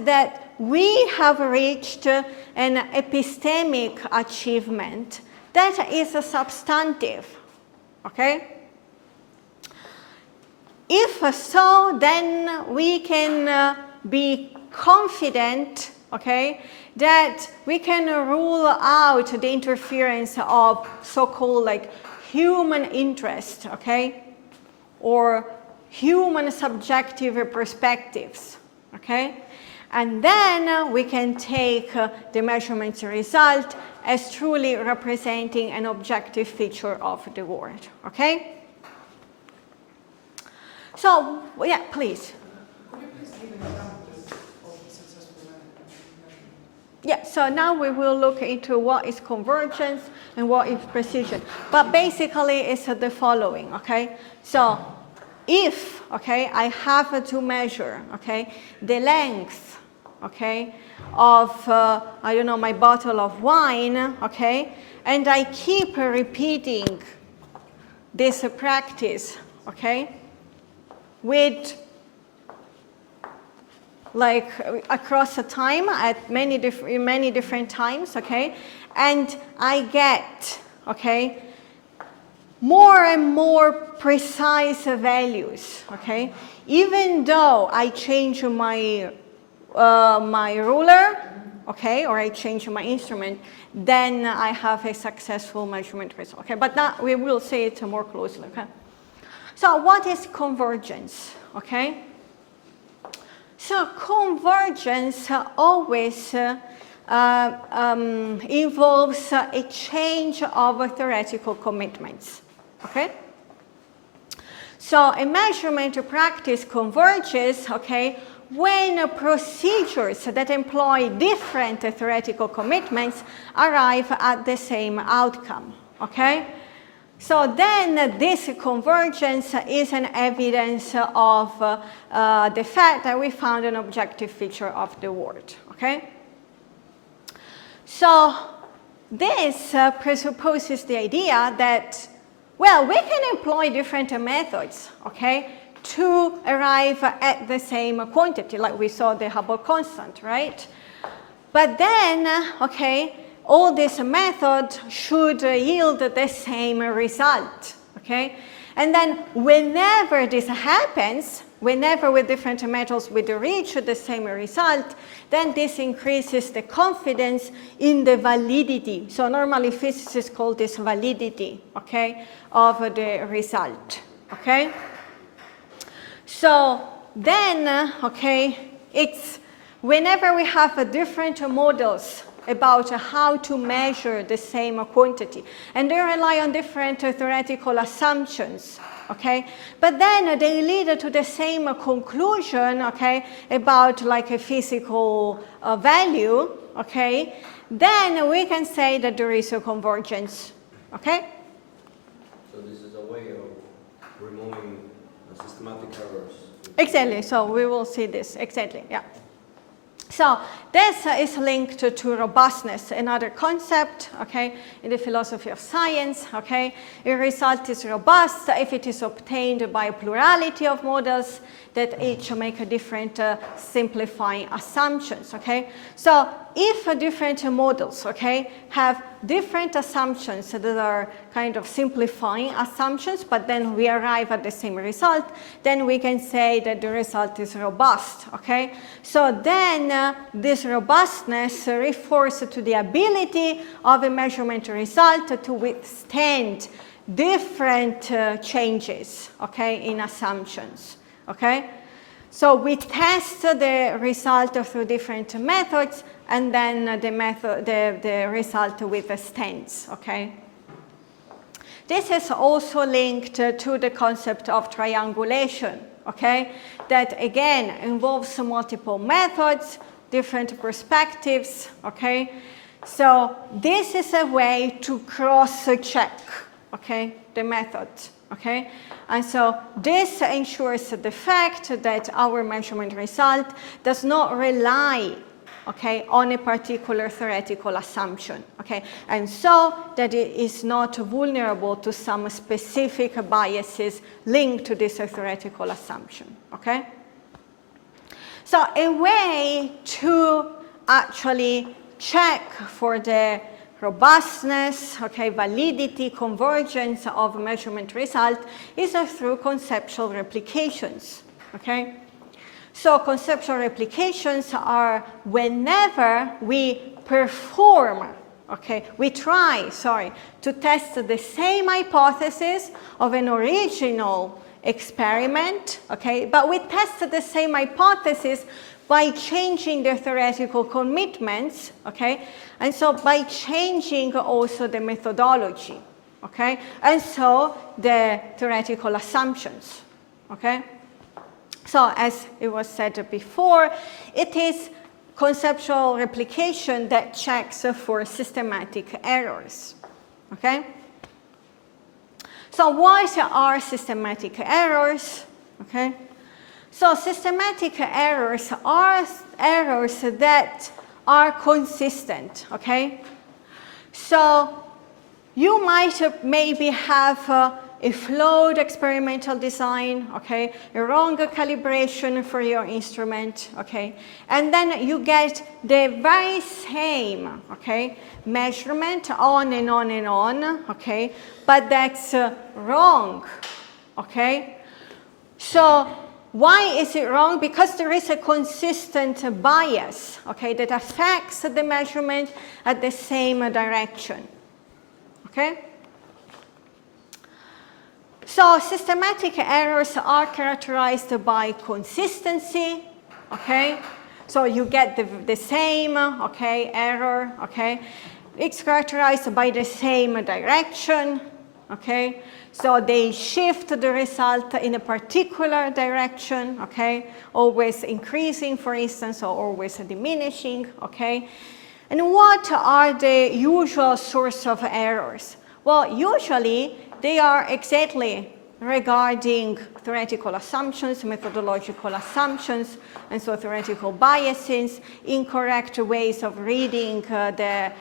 we have reached an epistemic achievement that is a substantive, okay? If so, then we can be confident, okay, that we can rule out the interference of so-called like human interest, okay, or human subjective perspectives, okay? And then we can take the measurement result as truly representing an objective feature of the world, okay? So, yeah, please. Could you please give an example of successful measurement? Yeah, so now we will look into what is convergence and what is precision. But basically it's the following, okay? So if, okay, I have to measure, okay, the length, okay, of, I don't know, my bottle of wine, okay, and I keep repeating this practice, okay, with like across a time at many different times, okay, and I get, okay, more and more precise values, okay, even though I change my my ruler, okay, or I change my instrument, then I have a successful measurement result, okay, but now we will see it more closely, okay. So what is convergence, okay? So convergence always involves a change of theoretical commitments, okay? So a measurement practice converges, okay, when procedures that employ different theoretical commitments arrive at the same outcome, okay? So then this convergence is an evidence of the fact that we found an objective feature of the world, okay? So this presupposes the idea that, well, we can employ different methods, okay, to arrive at the same quantity, like we saw the Hubble constant, right? But then, okay, all this method should yield the same result, okay? And then whenever this happens, whenever with different methods we reach the same result, then this increases the confidence in the validity. So normally physicists call this validity, okay, of the result, okay? So then, okay, it's whenever we have different models, about how to measure the same quantity. And they rely on different theoretical assumptions, okay? But then they lead to the same conclusion, okay, about like a physical value, okay? Then we can say that there is a convergence, okay? So this is a way of removing systematic errors. Exactly, so we will see this, exactly, yeah. So this is linked to robustness, another concept, okay, in the philosophy of science, okay. A result is robust if it is obtained by a plurality of models that each make a different simplifying assumptions, okay. So if different models, okay, have different assumptions that are kind of simplifying assumptions, but then we arrive at the same result, then we can say that the result is robust, okay? So then this robustness refers to the ability of a measurement result to withstand different changes, okay, in assumptions, okay? So we test the result through different methods, and then the result withstands, okay? This is also linked to the concept of triangulation, okay? That again involves multiple methods, different perspectives, okay? So this is a way to cross-check, okay, the method, okay? And so this ensures the fact that our measurement result does not rely, okay, on a particular theoretical assumption, okay, and so that it is not vulnerable to some specific biases linked to this theoretical assumption, okay. So a way to actually check for the robustness, okay, validity, convergence of measurement result is through conceptual replications, okay. So conceptual replications are whenever we perform, okay, we try, to test the same hypothesis of an original experiment, okay, but we test the same hypothesis by changing the theoretical commitments, okay, and so by changing also the methodology, okay, and so the theoretical assumptions, okay. So as it was said before, it is conceptual replication that checks for systematic errors, okay. So what are systematic errors, okay? So systematic errors are errors that are consistent, okay? So you might maybe have a flawed experimental design, okay, a wrong calibration for your instrument, okay, and then you get the very same, okay, measurement on and on and on, okay, but that's wrong, okay. So why is it wrong? Because there is a consistent bias, okay, that affects the measurement at the same direction, okay. So systematic errors are characterized by consistency, okay. So you get the same, okay, error, okay. It's characterized by the same direction, okay. So they shift the result in a particular direction, okay, always increasing, for instance, or always diminishing, okay. And what are the usual source of errors? Well, usually they are exactly regarding theoretical assumptions, methodological assumptions, and so theoretical biases, incorrect ways of reading the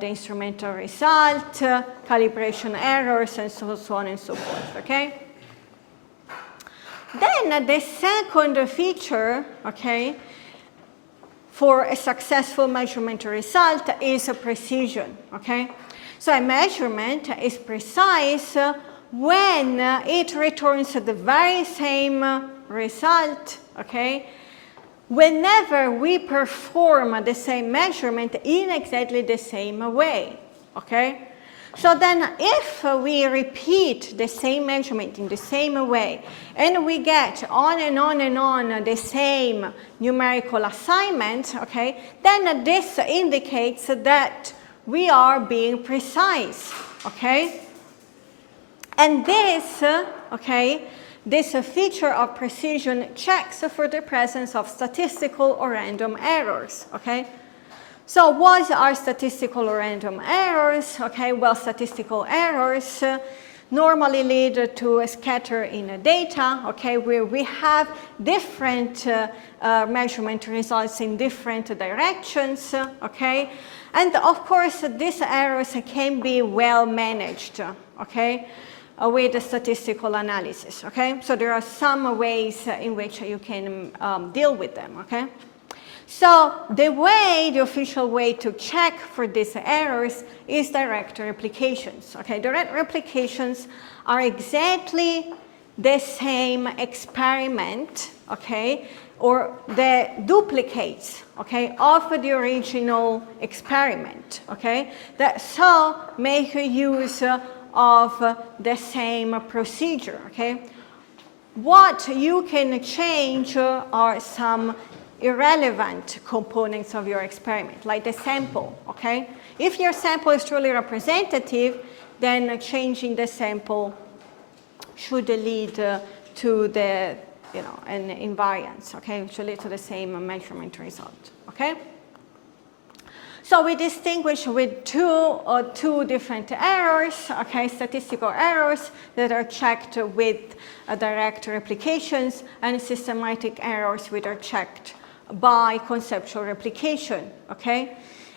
instrumental result, calibration errors, and so on and so forth, okay? Then the second feature, okay, for a successful measurement result is a precision, okay? So a measurement is precise when it returns the very same result, okay, whenever we perform the same measurement in exactly the same way, okay? So then if we repeat the same measurement in the same way, and we get on and on and on the same numerical assignment, okay, then this indicates that we are being precise, okay? And this, okay, this feature of precision checks for the presence of statistical or random errors, okay? So what are statistical or random errors? Okay, well, statistical errors normally lead to a scatter in the data, okay, where we have different measurement results in different directions, okay? And of course, these errors can be well managed, okay, with the statistical analysis, okay? So there are some ways in which you can deal with them, okay? So the official way to check for these errors is direct replications. Okay, direct replications are exactly the same experiment, okay, or the duplicates, okay, of the original experiment, okay, that so make use of the same procedure, okay. What you can change are some irrelevant components of your experiment, like the sample, okay? If your sample is truly representative, then changing the sample should lead to the, an invariance, okay? It should lead to the same measurement result, okay? So we distinguish with two different errors, okay, statistical errors that are checked with direct replications, and systematic errors which are checked by conceptual replication, okay?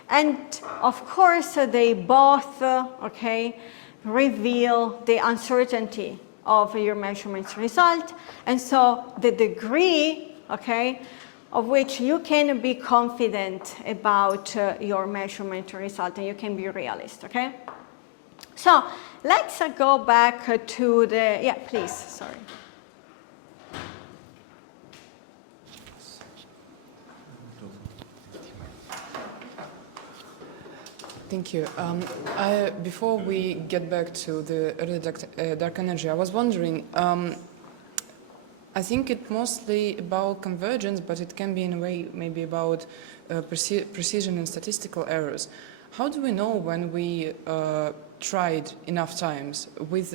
And of course, they both, okay, reveal the uncertainty of your measurements result, and so the degree, okay, of which you can be confident about your measurement result, and you can be realist, okay? So let's go back to the, yeah, please, sorry. Thank you. Before we get back to the early dark energy, I was wondering, I think it's mostly about convergence, but it can be in a way maybe about precision and statistical errors. How do we know when we tried enough times with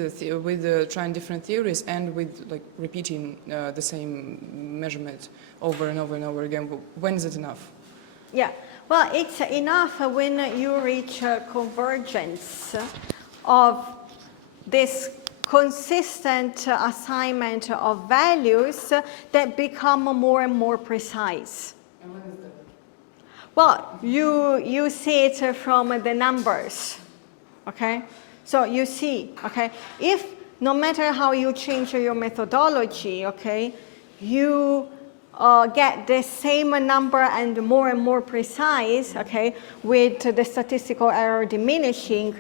trying different theories and with like repeating the same measurement over and over and over again? When is it enough? Yeah, well, it's enough when you reach convergence of this consistent assignment of values that become more and more precise. And when is that? Well, you see it from the numbers, okay? So you see, okay, if no matter how you change your methodology, okay, you get the same number and more precise, okay, with the statistical error diminishing,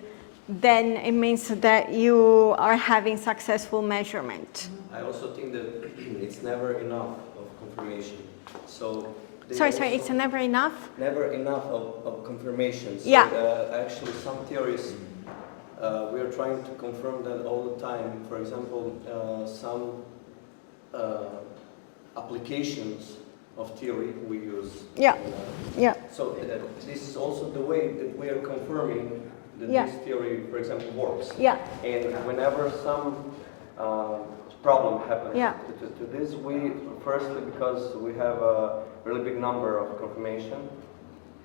then it means that you are having successful measurement. I also think that it's never enough of confirmation. So sorry, it's never enough? Never enough of confirmation. So, yeah. Actually, some theories, we are trying to confirm that all the time. For example, some applications of theory we use. Yeah. Yeah. So this is also the way that we are confirming that this theory, for example, works. Yeah. And whenever some problem happens to this, we firstly, because we have a really big number of confirmation,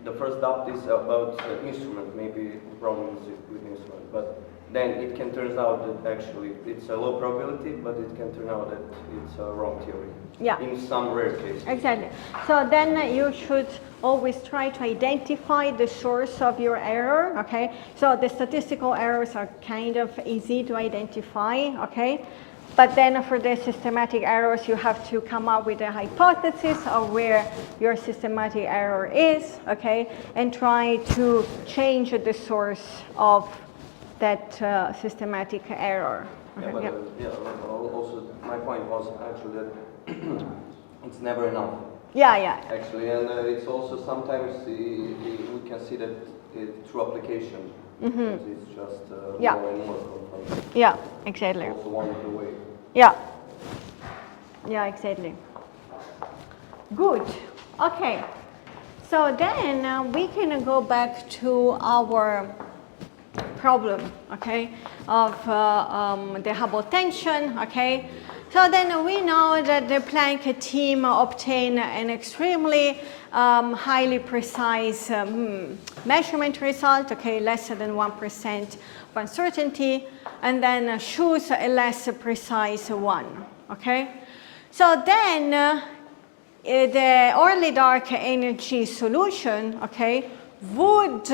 the first doubt is about instrument, maybe the problem is with instrument, but then it can turn out that actually it's a low probability, but it can turn out that it's a wrong theory. Yeah. In some rare cases. Exactly. So then you should always try to identify the source of your error, okay? So the statistical errors are kind of easy to identify, okay? But then for the systematic errors, you have to come up with a hypothesis of where your systematic error is, okay? And try to change the source of that systematic error. Okay? Also my point was actually that it's never enough. Yeah. Actually, and it's also sometimes we can see that through application. It's just Yeah. more and more confirmed. Yeah, exactly. Also one of the way. Yeah. Yeah, exactly. Good. Okay. So then we can go back to our problem, okay, of the Hubble tension, okay. So then we know that the Planck team obtained an extremely highly precise measurement result, okay, less than 1% of uncertainty, and then choose a less precise one, okay. So then the early dark energy solution, okay, would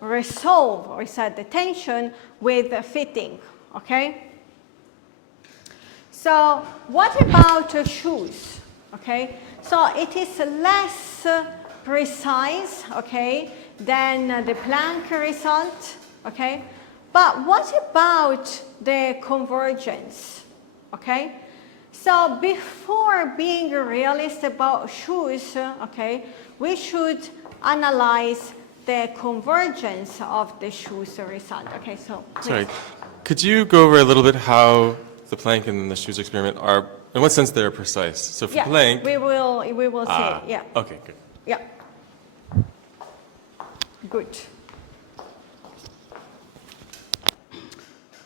resolve or reset the tension with fitting, okay? So what about shoes, okay? So it is less precise, okay, than the Planck result, okay? But what about the convergence, okay? So before being a realist about shoes, okay, we should analyze the convergence of the shoes result. Okay, so please. Sorry, could you go over a little bit how the Planck and the Shoes experiment are, in what sense they're precise? So for Yeah, Planck, we will see. Yeah. Okay, good. Yeah. Good.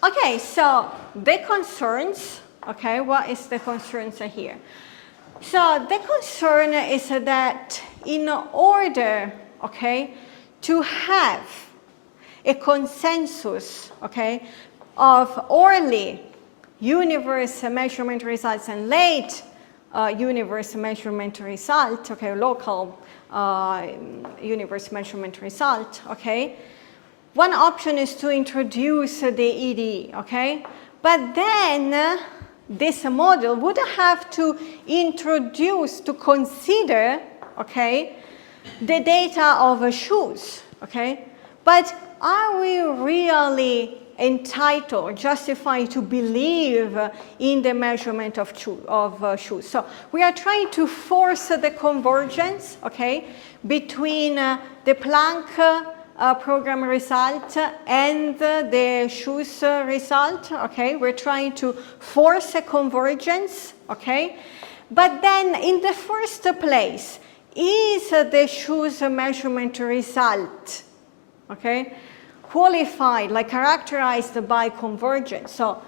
Okay, so the concerns. Okay, what is the concerns here? So the concern is that in order, okay, to have a consensus, okay, of early universe measurement results and late universe measurement result, okay, local universe measurement result, okay, one option is to introduce the EDE, okay, but then this model would have to introduce, to consider, okay, the data of shoes, okay? But are we really entitled, justified to believe in the measurement of shoes? So we are trying to force the convergence, okay, between the Planck program result and the shoes result, okay? We're trying to force a convergence, okay? But then in the first place, is the shoes measurement result, okay, qualified, like characterized by convergence? So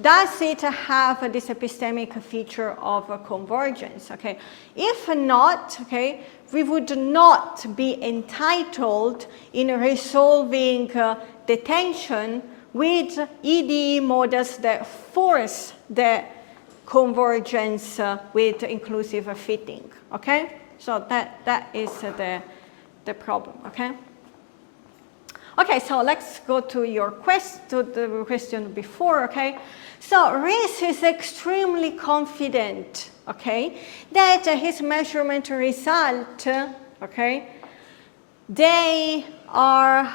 does it have this epistemic feature of convergence, okay? If not, okay, we would not be entitled in resolving the tension with EDE models that force the convergence with inclusive fitting, okay? So that is the problem, okay? Okay, so let's go to your the question before, okay? So Rees is extremely confident, okay, that his measurement result, okay, they are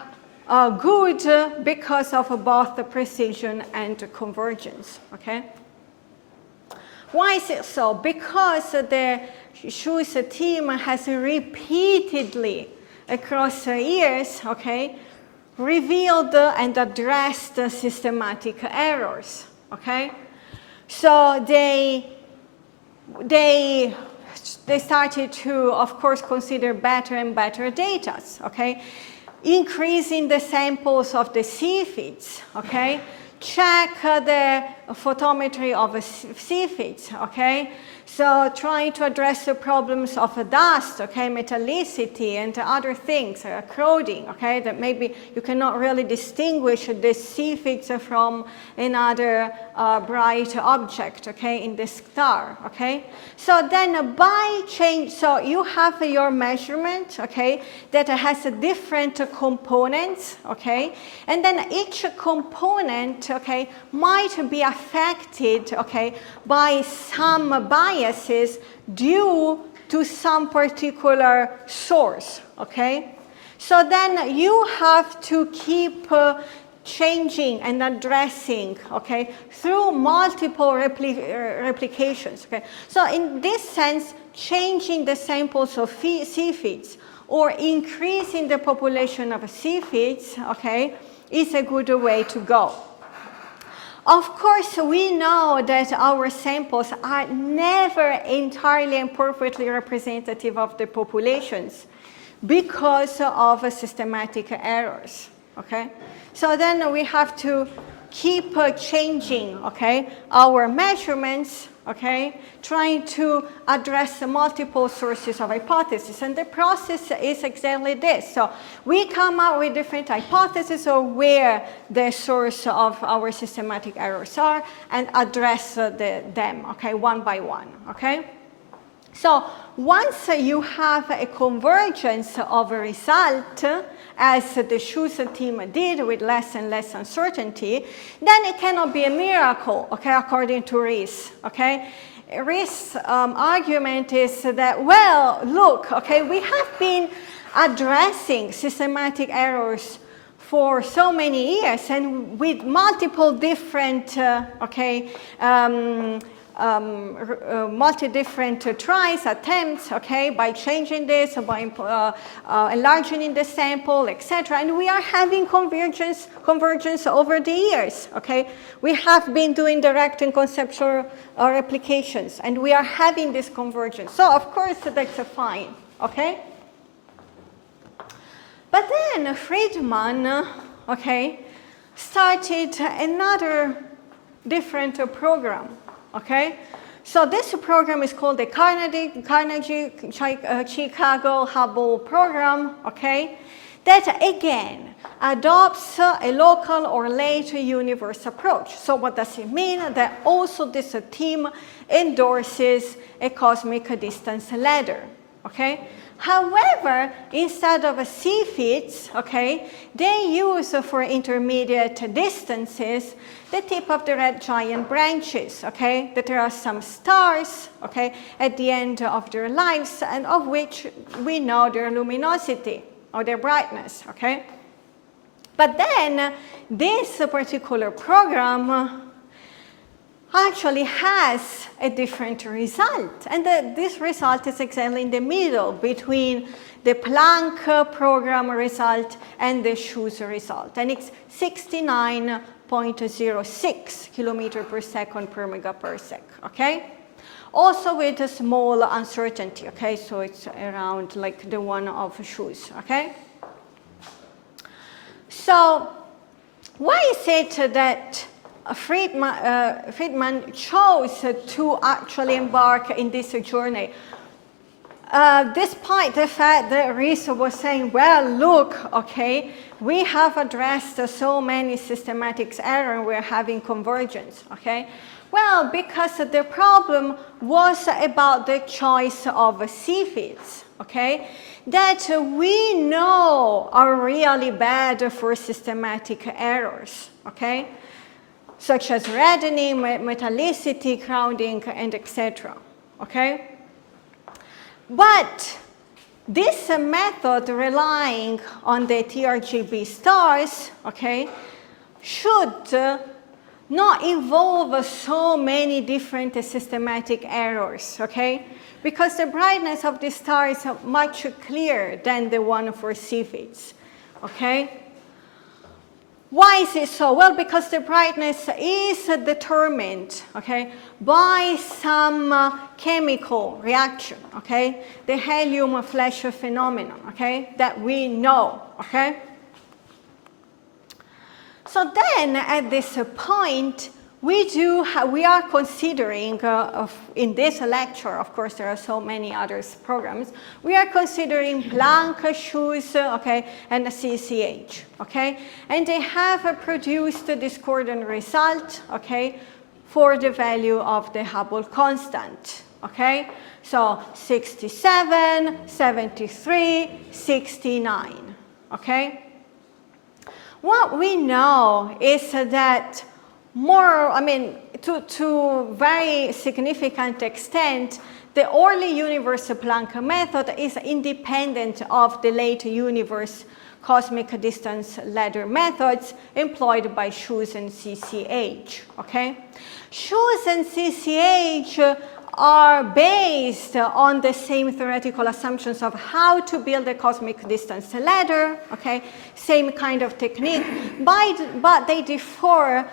good because of both the precision and convergence, okay? Why is it so? Because the Shoes team has repeatedly across years, okay, revealed and addressed systematic errors, okay? So they started to, of course, consider better and better data, okay? Increasing the samples of the CFITs, okay? Check the photometry of CFITs, okay? So trying to address the problems of dust, okay, metallicity and other things, corroding, okay, that maybe you cannot really distinguish the CFITs from another bright object, okay, in the star, okay. So then by change, so you have your measurement, okay, that has different components, okay, and then each component, okay, might be affected, okay, by some biases due to some particular source, okay? So then you have to keep changing and addressing, okay, through multiple replications, okay? So in this sense, changing the samples of CFITs or increasing the population of CFITs, okay, is a good way to go. Of course, we know that our samples are never entirely and perfectly representative of the populations because of systematic errors, okay? So then we have to keep changing, okay, our measurements, okay, trying to address multiple sources of hypotheses. And the process is exactly this. So we come up with different hypotheses of where the source of our systematic errors are and address them, okay, one by one, okay? So once you have a convergence of a result, as the Shoes team did with less and less uncertainty, then it cannot be a miracle, okay, according to Rees, okay? Rees' argument is that, well, look, okay, we have been addressing systematic errors for so many years and with multiple different, multi-different tries, attempts, okay, by changing this, by enlarging the sample, etc. And we are having convergence over the years, okay. We have been doing direct and conceptual replications, and we are having this convergence. So, of course, that's fine, okay. But then Friedman, okay, started another different program. Okay, so this program is called the Carnegie Chicago Hubble program, okay, that again adopts a local or late universe approach. So what does it mean? That also this team endorses a cosmic distance ladder, okay? However, instead of CFITs, okay, they use for intermediate distances the tip of the red giant branches, okay, that there are some stars, okay, at the end of their lives and of which we know their luminosity or their brightness, okay. But then this particular program actually has a different result. And this result is exactly in the middle between the Planck program result and the Shoes result. And it's 69.06 kilometer per second per megaparsec, okay? Also with a small uncertainty, okay? So it's around like the one of Shoes, okay? So why is it that Friedman chose to actually embark in this journey? Despite the fact that Rees was saying, well, look, okay, we have addressed so many systematic errors and we're having convergence, okay? Well, because the problem was about the choice of CFITs, okay, that we know are really bad for systematic errors, okay, such as reddening, metallicity, crowding, and etc. Okay? But this method relying on the TRGB stars, okay, should not involve so many different systematic errors, okay? Because the brightness of the star is much clearer than the one for CFITs, okay? Why is it so? Well, because the brightness is determined, okay, by some chemical reaction, okay, the helium flash phenomenon, okay, that we know, okay. So then, at this point, we are considering, in this lecture, of course, there are so many other programs, we are considering Planck, Shoes, okay, and CCH, okay? And they have produced a discordant result, okay, for the value of the Hubble constant, okay? So 67, 73, 69, okay? What we know is that to very significant extent, the early universe Planck method is independent of the late universe cosmic distance ladder methods employed by Shoes and CCH, okay? Shoes and CCH are based on the same theoretical assumptions of how to build a cosmic distance ladder, okay? Same kind of technique, but they differ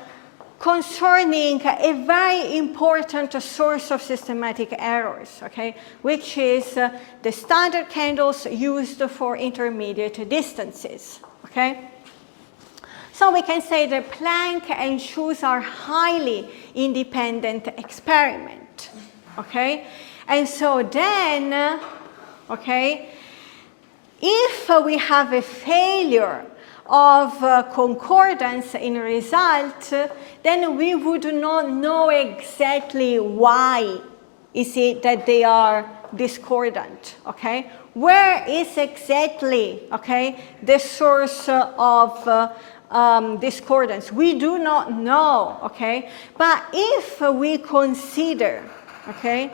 concerning a very important source of systematic errors, okay? Which is the standard candles used for intermediate distances, okay? So we can say that Planck and Schulz are highly independent experiments. Okay, and so then, okay, if we have a failure of concordance in result, then we would not know exactly why is it that they are discordant, okay? Where is exactly, okay, the source of discordance? We do not know, okay? But if we consider, okay,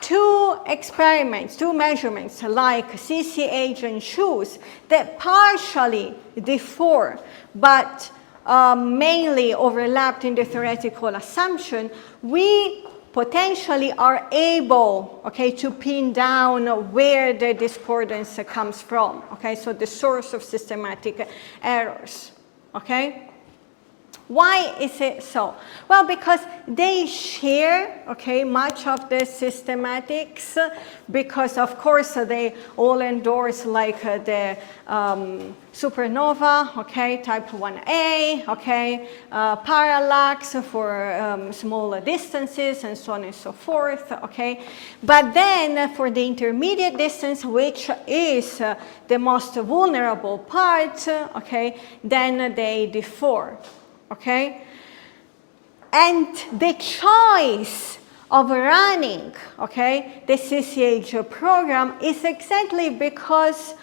two experiments, two measurements like CCH and Schulz that partially differ but mainly overlapped in the theoretical assumption, we potentially are able, okay, to pin down where the discordance comes from, okay, so the source of systematic errors, okay? Why is it so? Well, because they share, okay, much of the systematics, because of course they all endorse like the supernova, okay, type 1a, okay, parallax for smaller distances and so on and so forth, okay. But then for the intermediate distance, which is the most vulnerable part, okay, then they differ. Okay, and the choice of running, okay, the CCH program is exactly because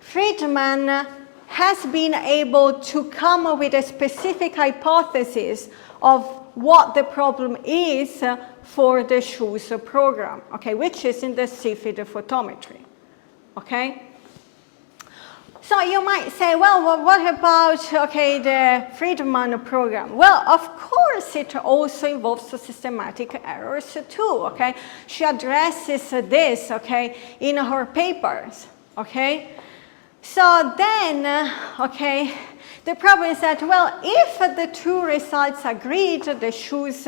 Friedman has been able to come up with a specific hypothesis of what the problem is for the Schulz program, okay, which is in the CFID photometry, okay. So you might say, well, what about, okay, the Friedman program? Well, of course, it also involves systematic errors too, okay? She addresses this, okay, in her papers, okay? So then, okay, the problem is that, well, if the two results agreed, the Schulz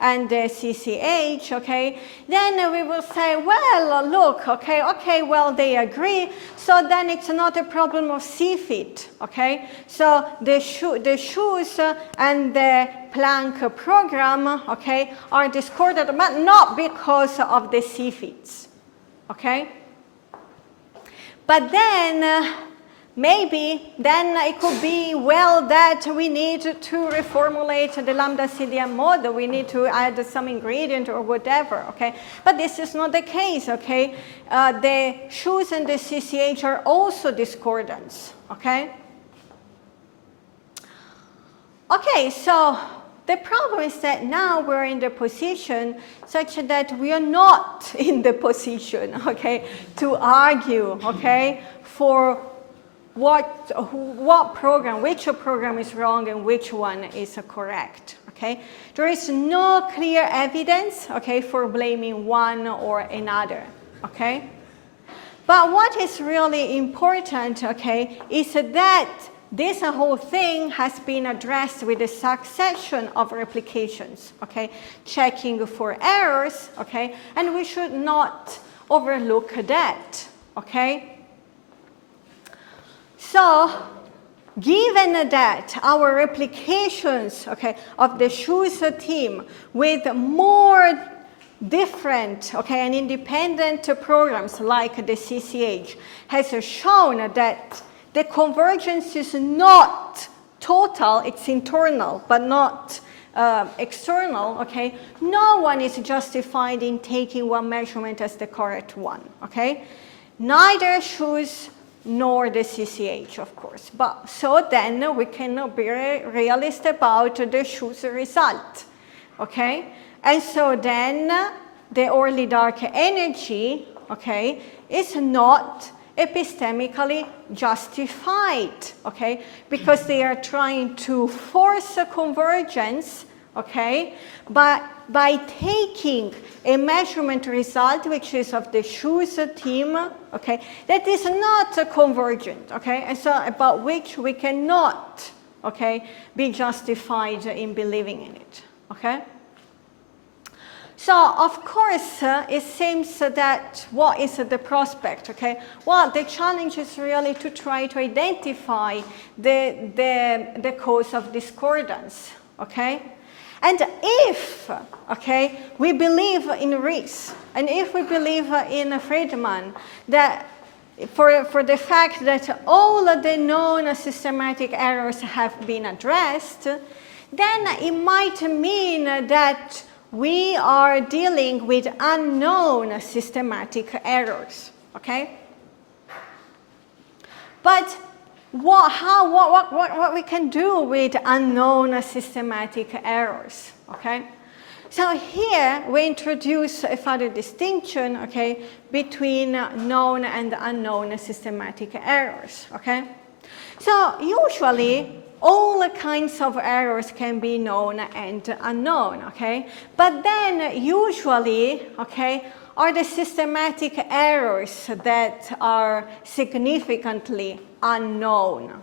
and the CCH, okay, then we will say, well, look, okay, well, they agree, so then it's not a problem of CFIT, okay? So the Schulz and the Planck program, okay, are discordant, but not because of the CFITs, okay? But then, maybe then it could be, well, that we need to reformulate the lambda CDM model. We need to add some ingredient or whatever, okay? But this is not the case, okay? The Schulz and the CCH are also discordants, okay? Okay, so the problem is that now we're in the position such that we are not in the position, okay, to argue, okay, for what program, which program is wrong and which one is correct, okay? There is no clear evidence, okay, for blaming one or another, okay? But what is really important, okay, is that this whole thing has been addressed with a succession of replications, okay, checking for errors, okay, and we should not overlook that, okay? So, given that our replications, okay, of the Schulz team with more different, okay, and independent programs like the CCH has shown that the convergence is not total, it's internal, but not external, okay? No one is justified in taking one measurement as the correct one, okay? Neither Schulz nor the CCH, of course. But so then we cannot be realist about the Schulz result, okay? And so then the early dark energy, okay, is not epistemically justified, okay? Because they are trying to force a convergence, okay? But by taking a measurement result, which is of the shoes team, okay, that is not convergent, okay, and so about which we cannot, okay, be justified in believing in it, okay. So, of course, it seems that what is the prospect, okay? Well, the challenge is really to try to identify the cause of discordance, okay? And if, okay, we believe in Rees, and if we believe in Friedman, that for the fact that all of the known systematic errors have been addressed, then it might mean that we are dealing with unknown systematic errors, okay? But what we can do with unknown systematic errors, okay? So here we introduce a further distinction, okay, between known and unknown systematic errors, okay? So usually all kinds of errors can be known and unknown, okay? But then usually, okay, are the systematic errors that are significantly unknown,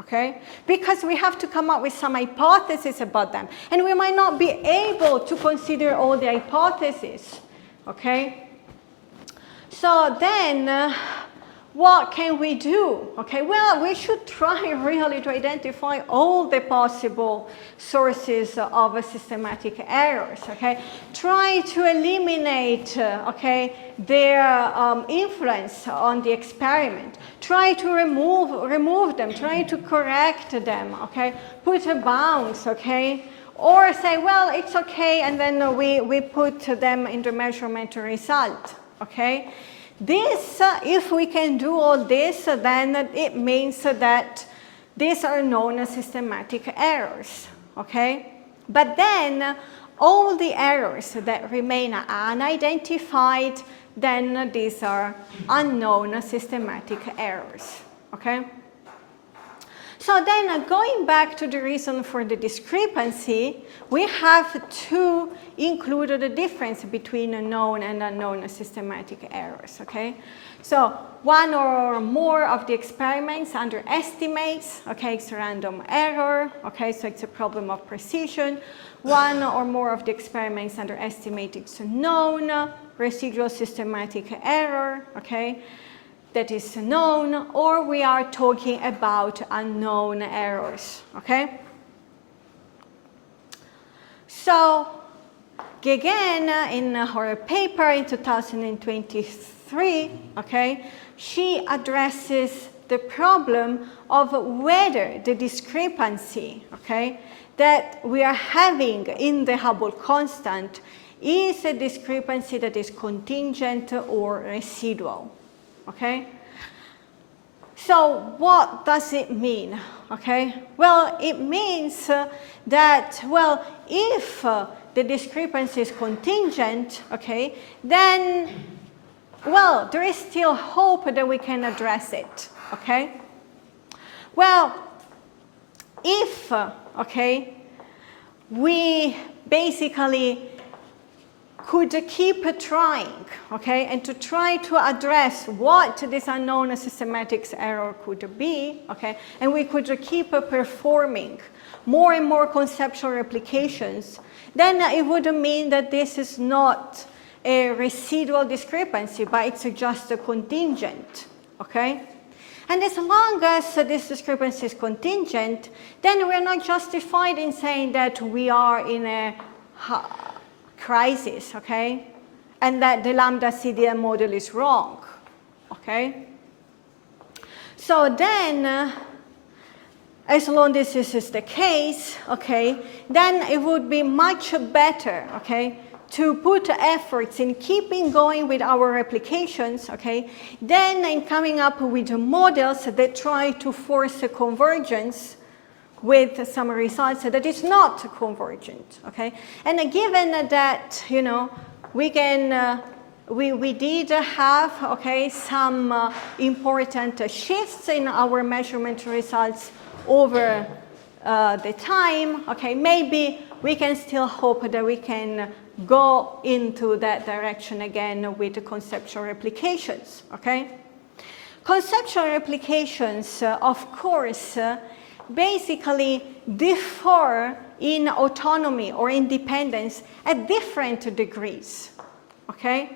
okay? Because we have to come up with some hypotheses about them, and we might not be able to consider all the hypotheses, okay? So then, what can we do? Okay, well, we should try really to identify all the possible sources of systematic errors, okay? Try to eliminate, okay, their influence on the experiment. Try to remove them, try to correct them, okay? Put a bounds, okay? Or say, well, it's okay, and then we put them in the measurement result, okay? This, if we can do all this, then it means that these are known as systematic errors, okay? But then all the errors that remain unidentified, then these are unknown systematic errors, okay? So then going back to the reason for the discrepancy, we have to include the difference between known and unknown systematic errors, okay? So one or more of the experiments underestimates, okay, it's a random error, okay, so it's a problem of precision. One or more of the experiments underestimate, it's a known residual systematic error, okay? That is known, or we are talking about unknown errors, okay? So, again, in her paper in 2023, okay, she addresses the problem of whether the discrepancy, okay, that we are having in the Hubble constant is a discrepancy that is contingent or residual. Okay? So what does it mean? Okay? Well, it means that, well, if the discrepancy is contingent, okay, then, well, there is still hope that we can address it, okay? Well, if, okay, we basically could keep trying, okay, and to try to address what this unknown systematic error could be, okay, and we could keep performing more and more conceptual replications, then it would mean that this is not a residual discrepancy, but it's just a contingent, okay? And as long as this discrepancy is contingent, then we're not justified in saying that we are in a crisis, okay? And that the lambda CDM model is wrong, okay? So then, as long as this is the case, okay, then it would be much better, okay, to put efforts in keeping going with our replications, okay, than in coming up with models that try to force a convergence with some results that is not convergent, okay? And given that, you know, we can, we did have, okay, some important shifts in our measurement results over the time, okay, maybe we can still hope that we can go into that direction again with the conceptual replications, okay? Conceptual replications, of course, basically differ in autonomy or independence at different degrees, okay?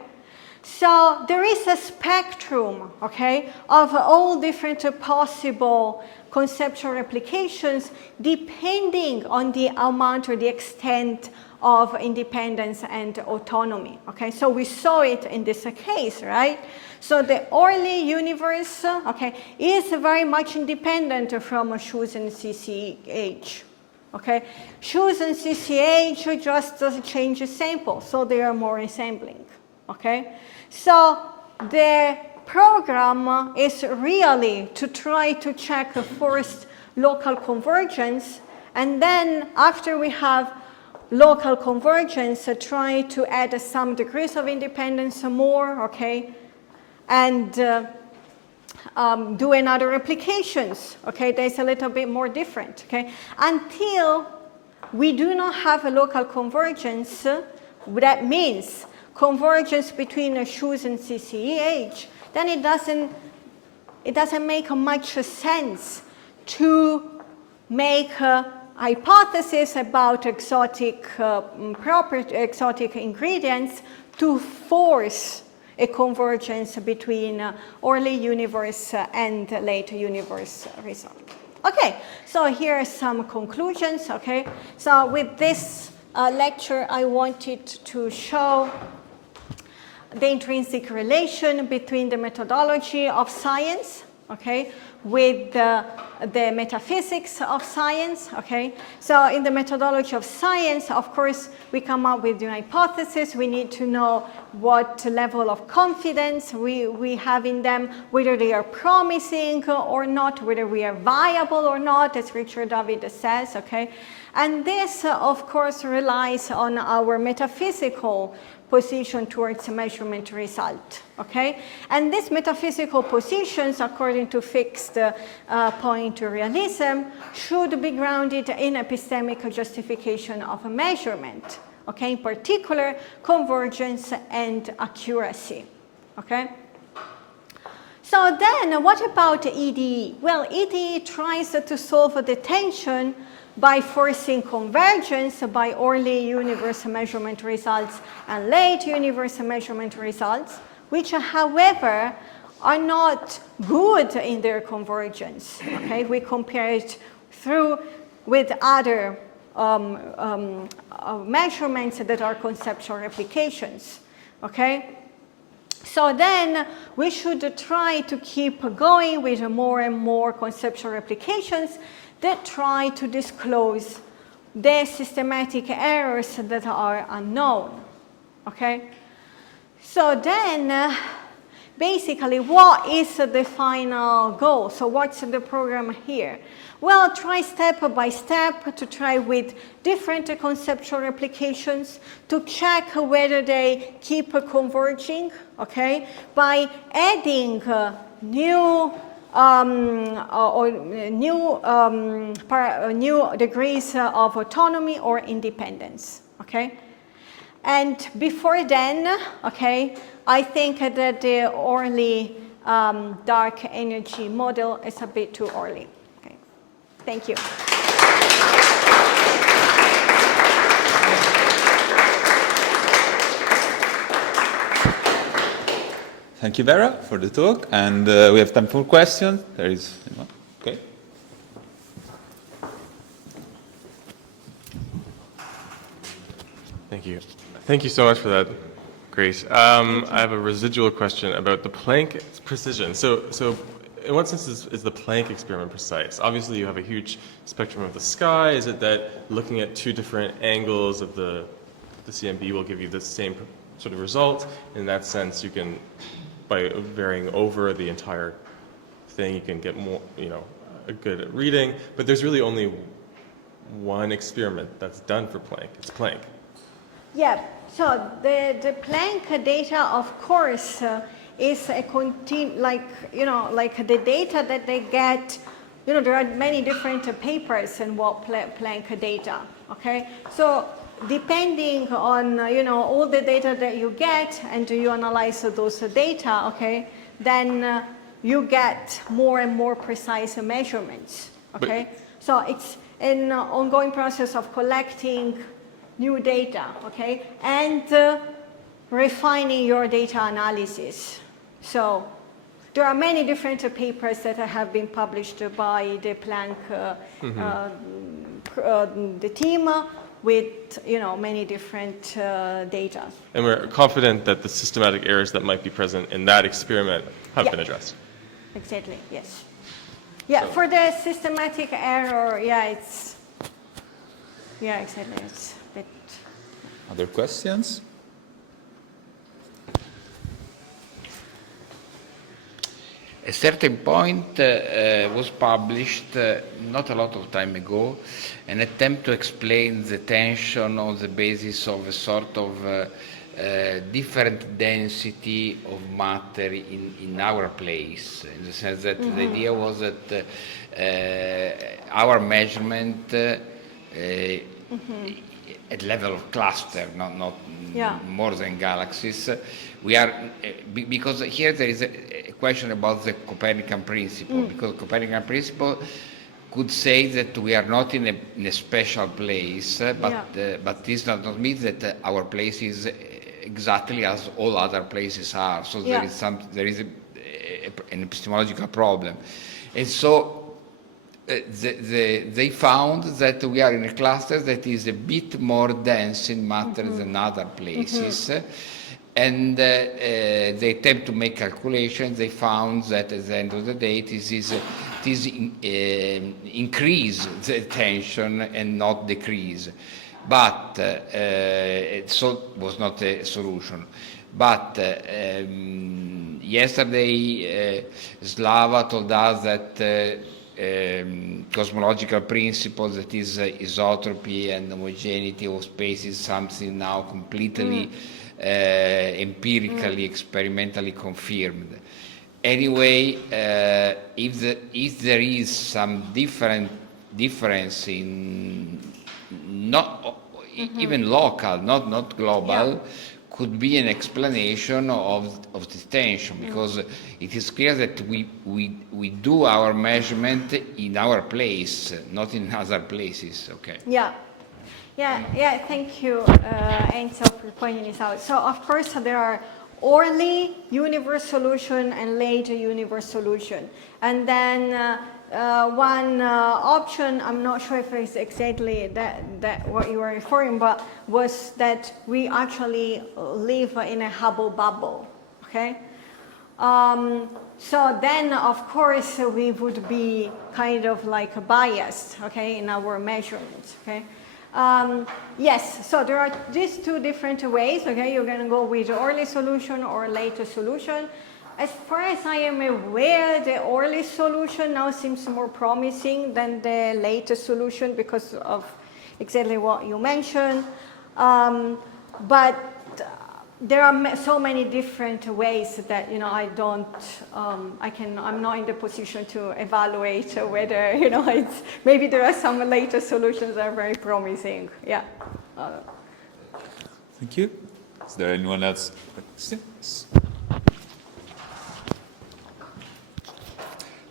So there is a spectrum, okay, of all different possible conceptual replications depending on the amount or the extent of independence and autonomy, okay? So we saw it in this case, right? So the early universe, okay, is very much independent from shoes and CCH, okay? Shoes and CCH just change the sample, so they are more resembling, okay? So the program is really to try to check first local convergence, and then after we have local convergence, try to add some degrees of independence more, okay, and do another replications, okay, that's a little bit more different, okay, until we do not have a local convergence. That means convergence between shoes and CCH, then it doesn't make much sense to make a hypothesis about exotic exotic ingredients to force a convergence between early universe and late universe result. Okay, so here are some conclusions, okay? So with this lecture, I wanted to show the intrinsic relation between the methodology of science, okay, with the metaphysics of science, okay. So in the methodology of science, of course, we come up with the hypothesis. We need to know what level of confidence we have in them, whether they are promising or not, whether we are viable or not, as Richard David says, okay. And this, of course, relies on our metaphysical position towards a measurement result, okay? And these metaphysical positions, according to fixed point realism, should be grounded in epistemic justification of a measurement, okay? In particular, convergence and accuracy, okay? So then, what about EDE? Well, EDE tries to solve the tension by forcing convergence by early universe measurement results and late universe measurement results, which, however, are not good in their convergence. Okay, we compare it through with other measurements that are conceptual replications. Okay. So then we should try to keep going with more and more conceptual replications that try to disclose the systematic errors that are unknown, okay? So then, basically, what is the final goal? So what's the program here? Well, try step by step to try with different conceptual replications to check whether they keep converging, okay? By adding new new degrees of autonomy or independence, okay? And before then, okay, I think that the early dark energy model is a bit too early. Okay. Thank you. Thank you, Vera, for the talk. And we have time for questions. There is, okay. Thank you. Thank you so much for that, Grace. I have a residual question about the Planck precision. So in what sense is the Planck experiment precise? Obviously, you have a huge spectrum of the sky. Is it that looking at two different angles of the CMB will give you the same sort of result? In that sense, you can, by varying over the entire thing, you can get more, a good reading. But there's really only one experiment that's done for Planck. It's Planck. Yeah. So the Planck data, of course, is a like the data that they get. There are many different papers in what Planck data. okay? So depending on, all the data that you get and you analyze those data, okay, then you get more and more precise measurements, okay? So it's an ongoing process of collecting new data, okay, and refining your data analysis. So there are many different papers that have been published by the Planck, the team, with many different data. And we're confident that the systematic errors that might be present in that experiment have been addressed. Exactly, yes. Yeah, so for the systematic error, exactly, it's a bit... Other questions? A certain point was published not a lot of time ago, an attempt to explain the tension on the basis of a sort of different density of matter in our place, in the sense that the idea was that our measurement at level of cluster, not more than galaxies, we are, because here there is a question about the Copernican principle, because Copernican principle could say that we are not in a special place, but this does not mean that our place is exactly as all other places are. So there is an epistemological problem, and so they found that we are in a cluster that is a bit more dense in matter than other places. And they attempt to make calculations. They found that at the end of the day, this increase the tension and not decrease. But so it was not a solution. But yesterday, Slava told us that cosmological principles, that is isotropy and homogeneity of space, is something now completely empirically, experimentally confirmed. Anyway, if there is some difference in even local, not global, could be an explanation of this tension, because it is clear that we do our measurement in our place, not in other places. Okay. Thank you, Enzo, for pointing this out. So, of course, there are early universe solution and later universe solution. And then one option, I'm not sure if it's exactly that what you were referring, but was that we actually live in a Hubble bubble, okay? So then, of course, we would be kind of like biased, okay, in our measurements, okay? Yes, so there are these two different ways, okay? You're going to go with the early solution or later solution. As far as I am aware, the early solution now seems more promising than the later solution because of exactly what you mentioned. But there are so many different ways that, I'm not in the position to evaluate whether, it's, maybe there are some later solutions that are very promising. Yeah. Thank you. Is there anyone else?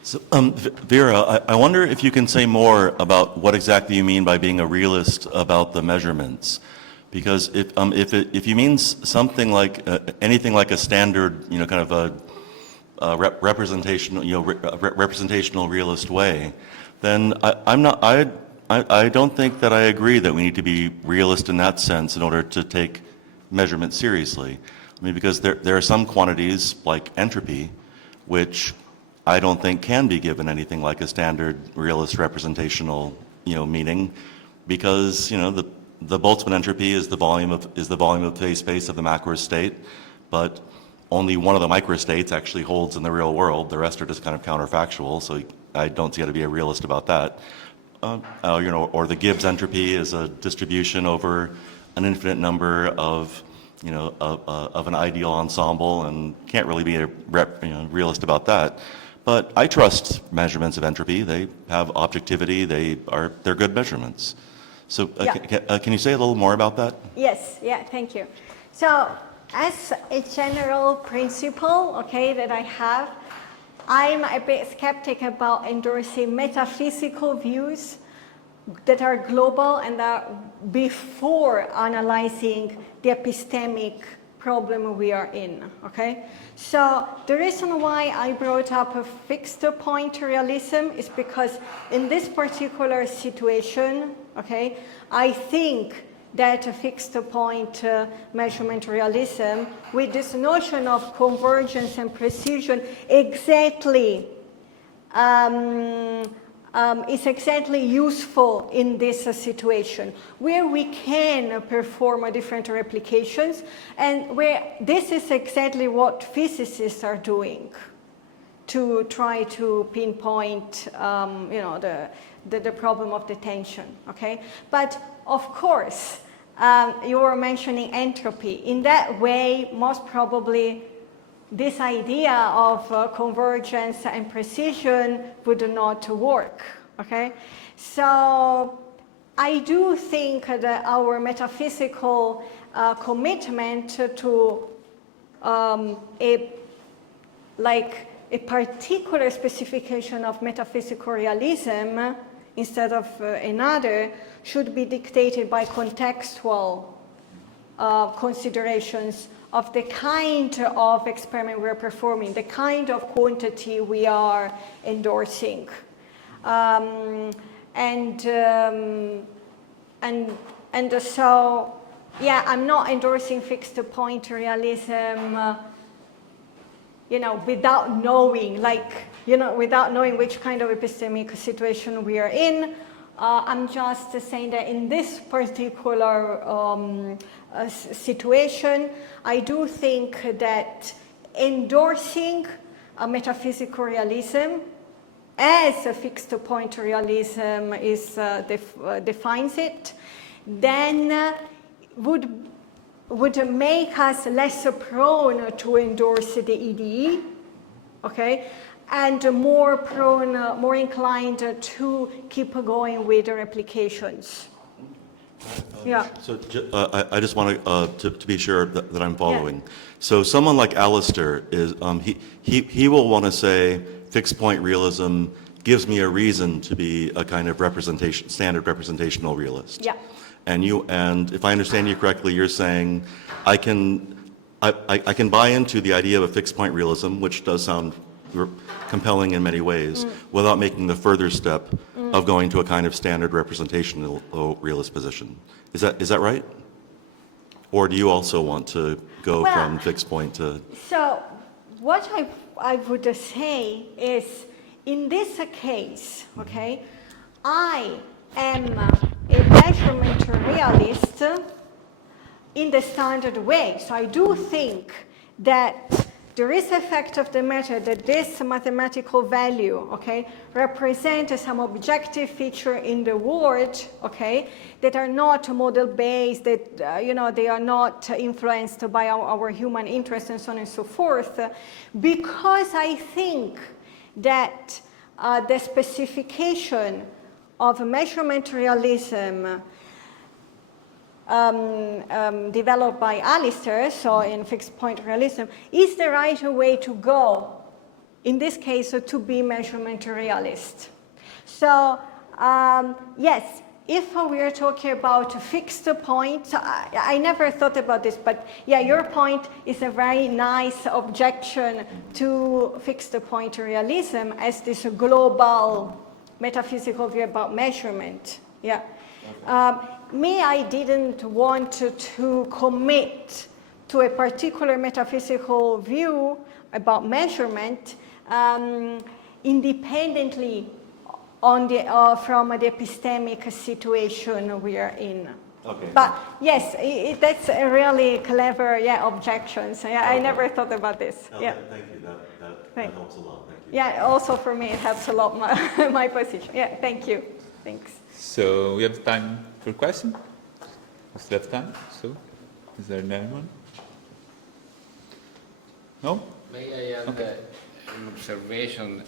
So, Vera, I wonder if you can say more about what exactly you mean by being a realist about the measurements. Because if you mean something like anything like a standard, kind of a representational realist way, then I don't think that I agree that we need to be realist in that sense in order to take measurement seriously. I mean, because there are some quantities like entropy, which I don't think can be given anything like a standard realist representational, meaning, because the Boltzmann entropy is the volume of phase space of the macro state, but only one of the microstates actually holds in the real world. The rest are just kind of counterfactual, so I don't see how to be a realist about that. Or the Gibbs entropy is a distribution over an infinite number of an ideal ensemble, and can't really be a realist about that. But I trust measurements of entropy. They have objectivity. They're good measurements. So Yeah. can you say a little more about that? Yes, yeah, thank you. So, as a general principle, okay, that I have, I'm a bit skeptic about endorsing metaphysical views that are global and are before analyzing the epistemic problem we are in, okay? So the reason why I brought up a fixed point realism is because in this particular situation, okay, I think that a fixed point measurement realism with this notion of convergence and precision exactly is exactly useful in this situation where we can perform different replications and where this is exactly what physicists are doing to try to pinpoint the problem of the tension, okay? But of course, you were mentioning entropy. In that way, most probably this idea of convergence and precision would not work, okay? So I do think that our metaphysical commitment to a particular specification of metaphysical realism instead of another should be dictated by contextual considerations of the kind of experiment we're performing, the kind of quantity we are endorsing. And so, yeah, I'm not endorsing fixed point realism, without knowing, without knowing which kind of epistemic situation we are in. I'm just saying that in this particular situation, I do think that endorsing a metaphysical realism as a fixed point realism is defines it, then would make us less prone to endorse the EDE, okay, and more inclined to keep going with the replications. Yeah. So I just want to be sure that I'm following. Yeah. So someone like Alistair is he will want to say fixed point realism gives me a reason to be a kind of standard representational realist. Yeah. And if I understand you correctly, you're saying I can buy into the idea of a fixed point realism, which does sound compelling in many ways, without making the further step of going to a kind of standard representational realist position. Is that right? Or do you also want to go from fixed point to... So what I would say is, in this case, okay, I am a measurement realist in the standard way. So I do think that there is a fact of the matter that this mathematical value, okay, represents some objective feature in the world, okay, that are not model-based, that, they are not influenced by our human interests and so on and so forth, because I think that the specification of measurement realism developed by Alistair, so in fixed point realism, is the right way to go, in this case, to be measurement realist. So, yes, if we are talking about fixed points, I never thought about this, but yeah, your point is a very nice objection to fixed point realism as this global metaphysical view about measurement. Yeah. I didn't want to commit to a particular metaphysical view about measurement independently from the epistemic situation we are in. Okay. But yes, that's a really clever objection. So, I never thought about this. No, yeah. Thank you. That helps a lot. Thank you. Yeah, also for me it helps a lot my position. Yeah, thank you. Thanks. So we have time for questions. We still have time. So is there anyone? No? May I add an observation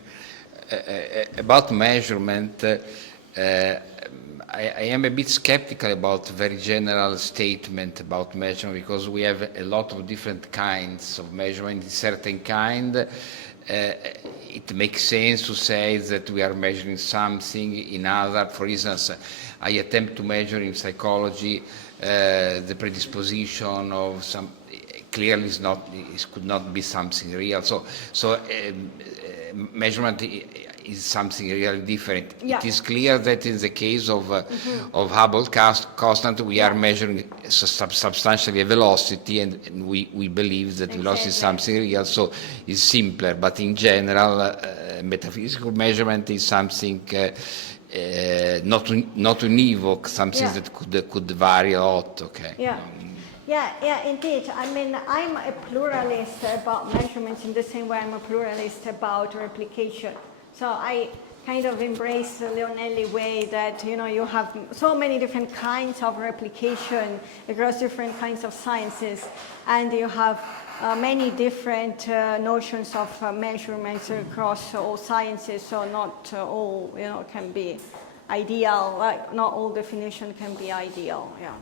about measurement? I am a bit skeptical about very general statement about measurement because we have a lot of different kinds of measurement. In certain kind, it makes sense to say that we are measuring something. In other, for instance, I attempt to measure in psychology the predisposition of some. Clearly, it could not be something real. So measurement is something really different. Yeah. It is clear that in the case of Hubble constant, we are measuring substantially a velocity, and we believe that velocity is something real, so it's simpler. But in general, metaphysical measurement is something not univoc, something that could vary a lot. Okay. Yeah. Yeah, indeed. I mean, I'm a pluralist about measurements in the same way I'm a pluralist about replication. So I kind of embrace the Leonelli way that, you know, you have so many different kinds of replication across different kinds of sciences, and you have many different notions of measurements across all sciences, so not all, you know, can be ideal, like not all definition can be ideal, yeah.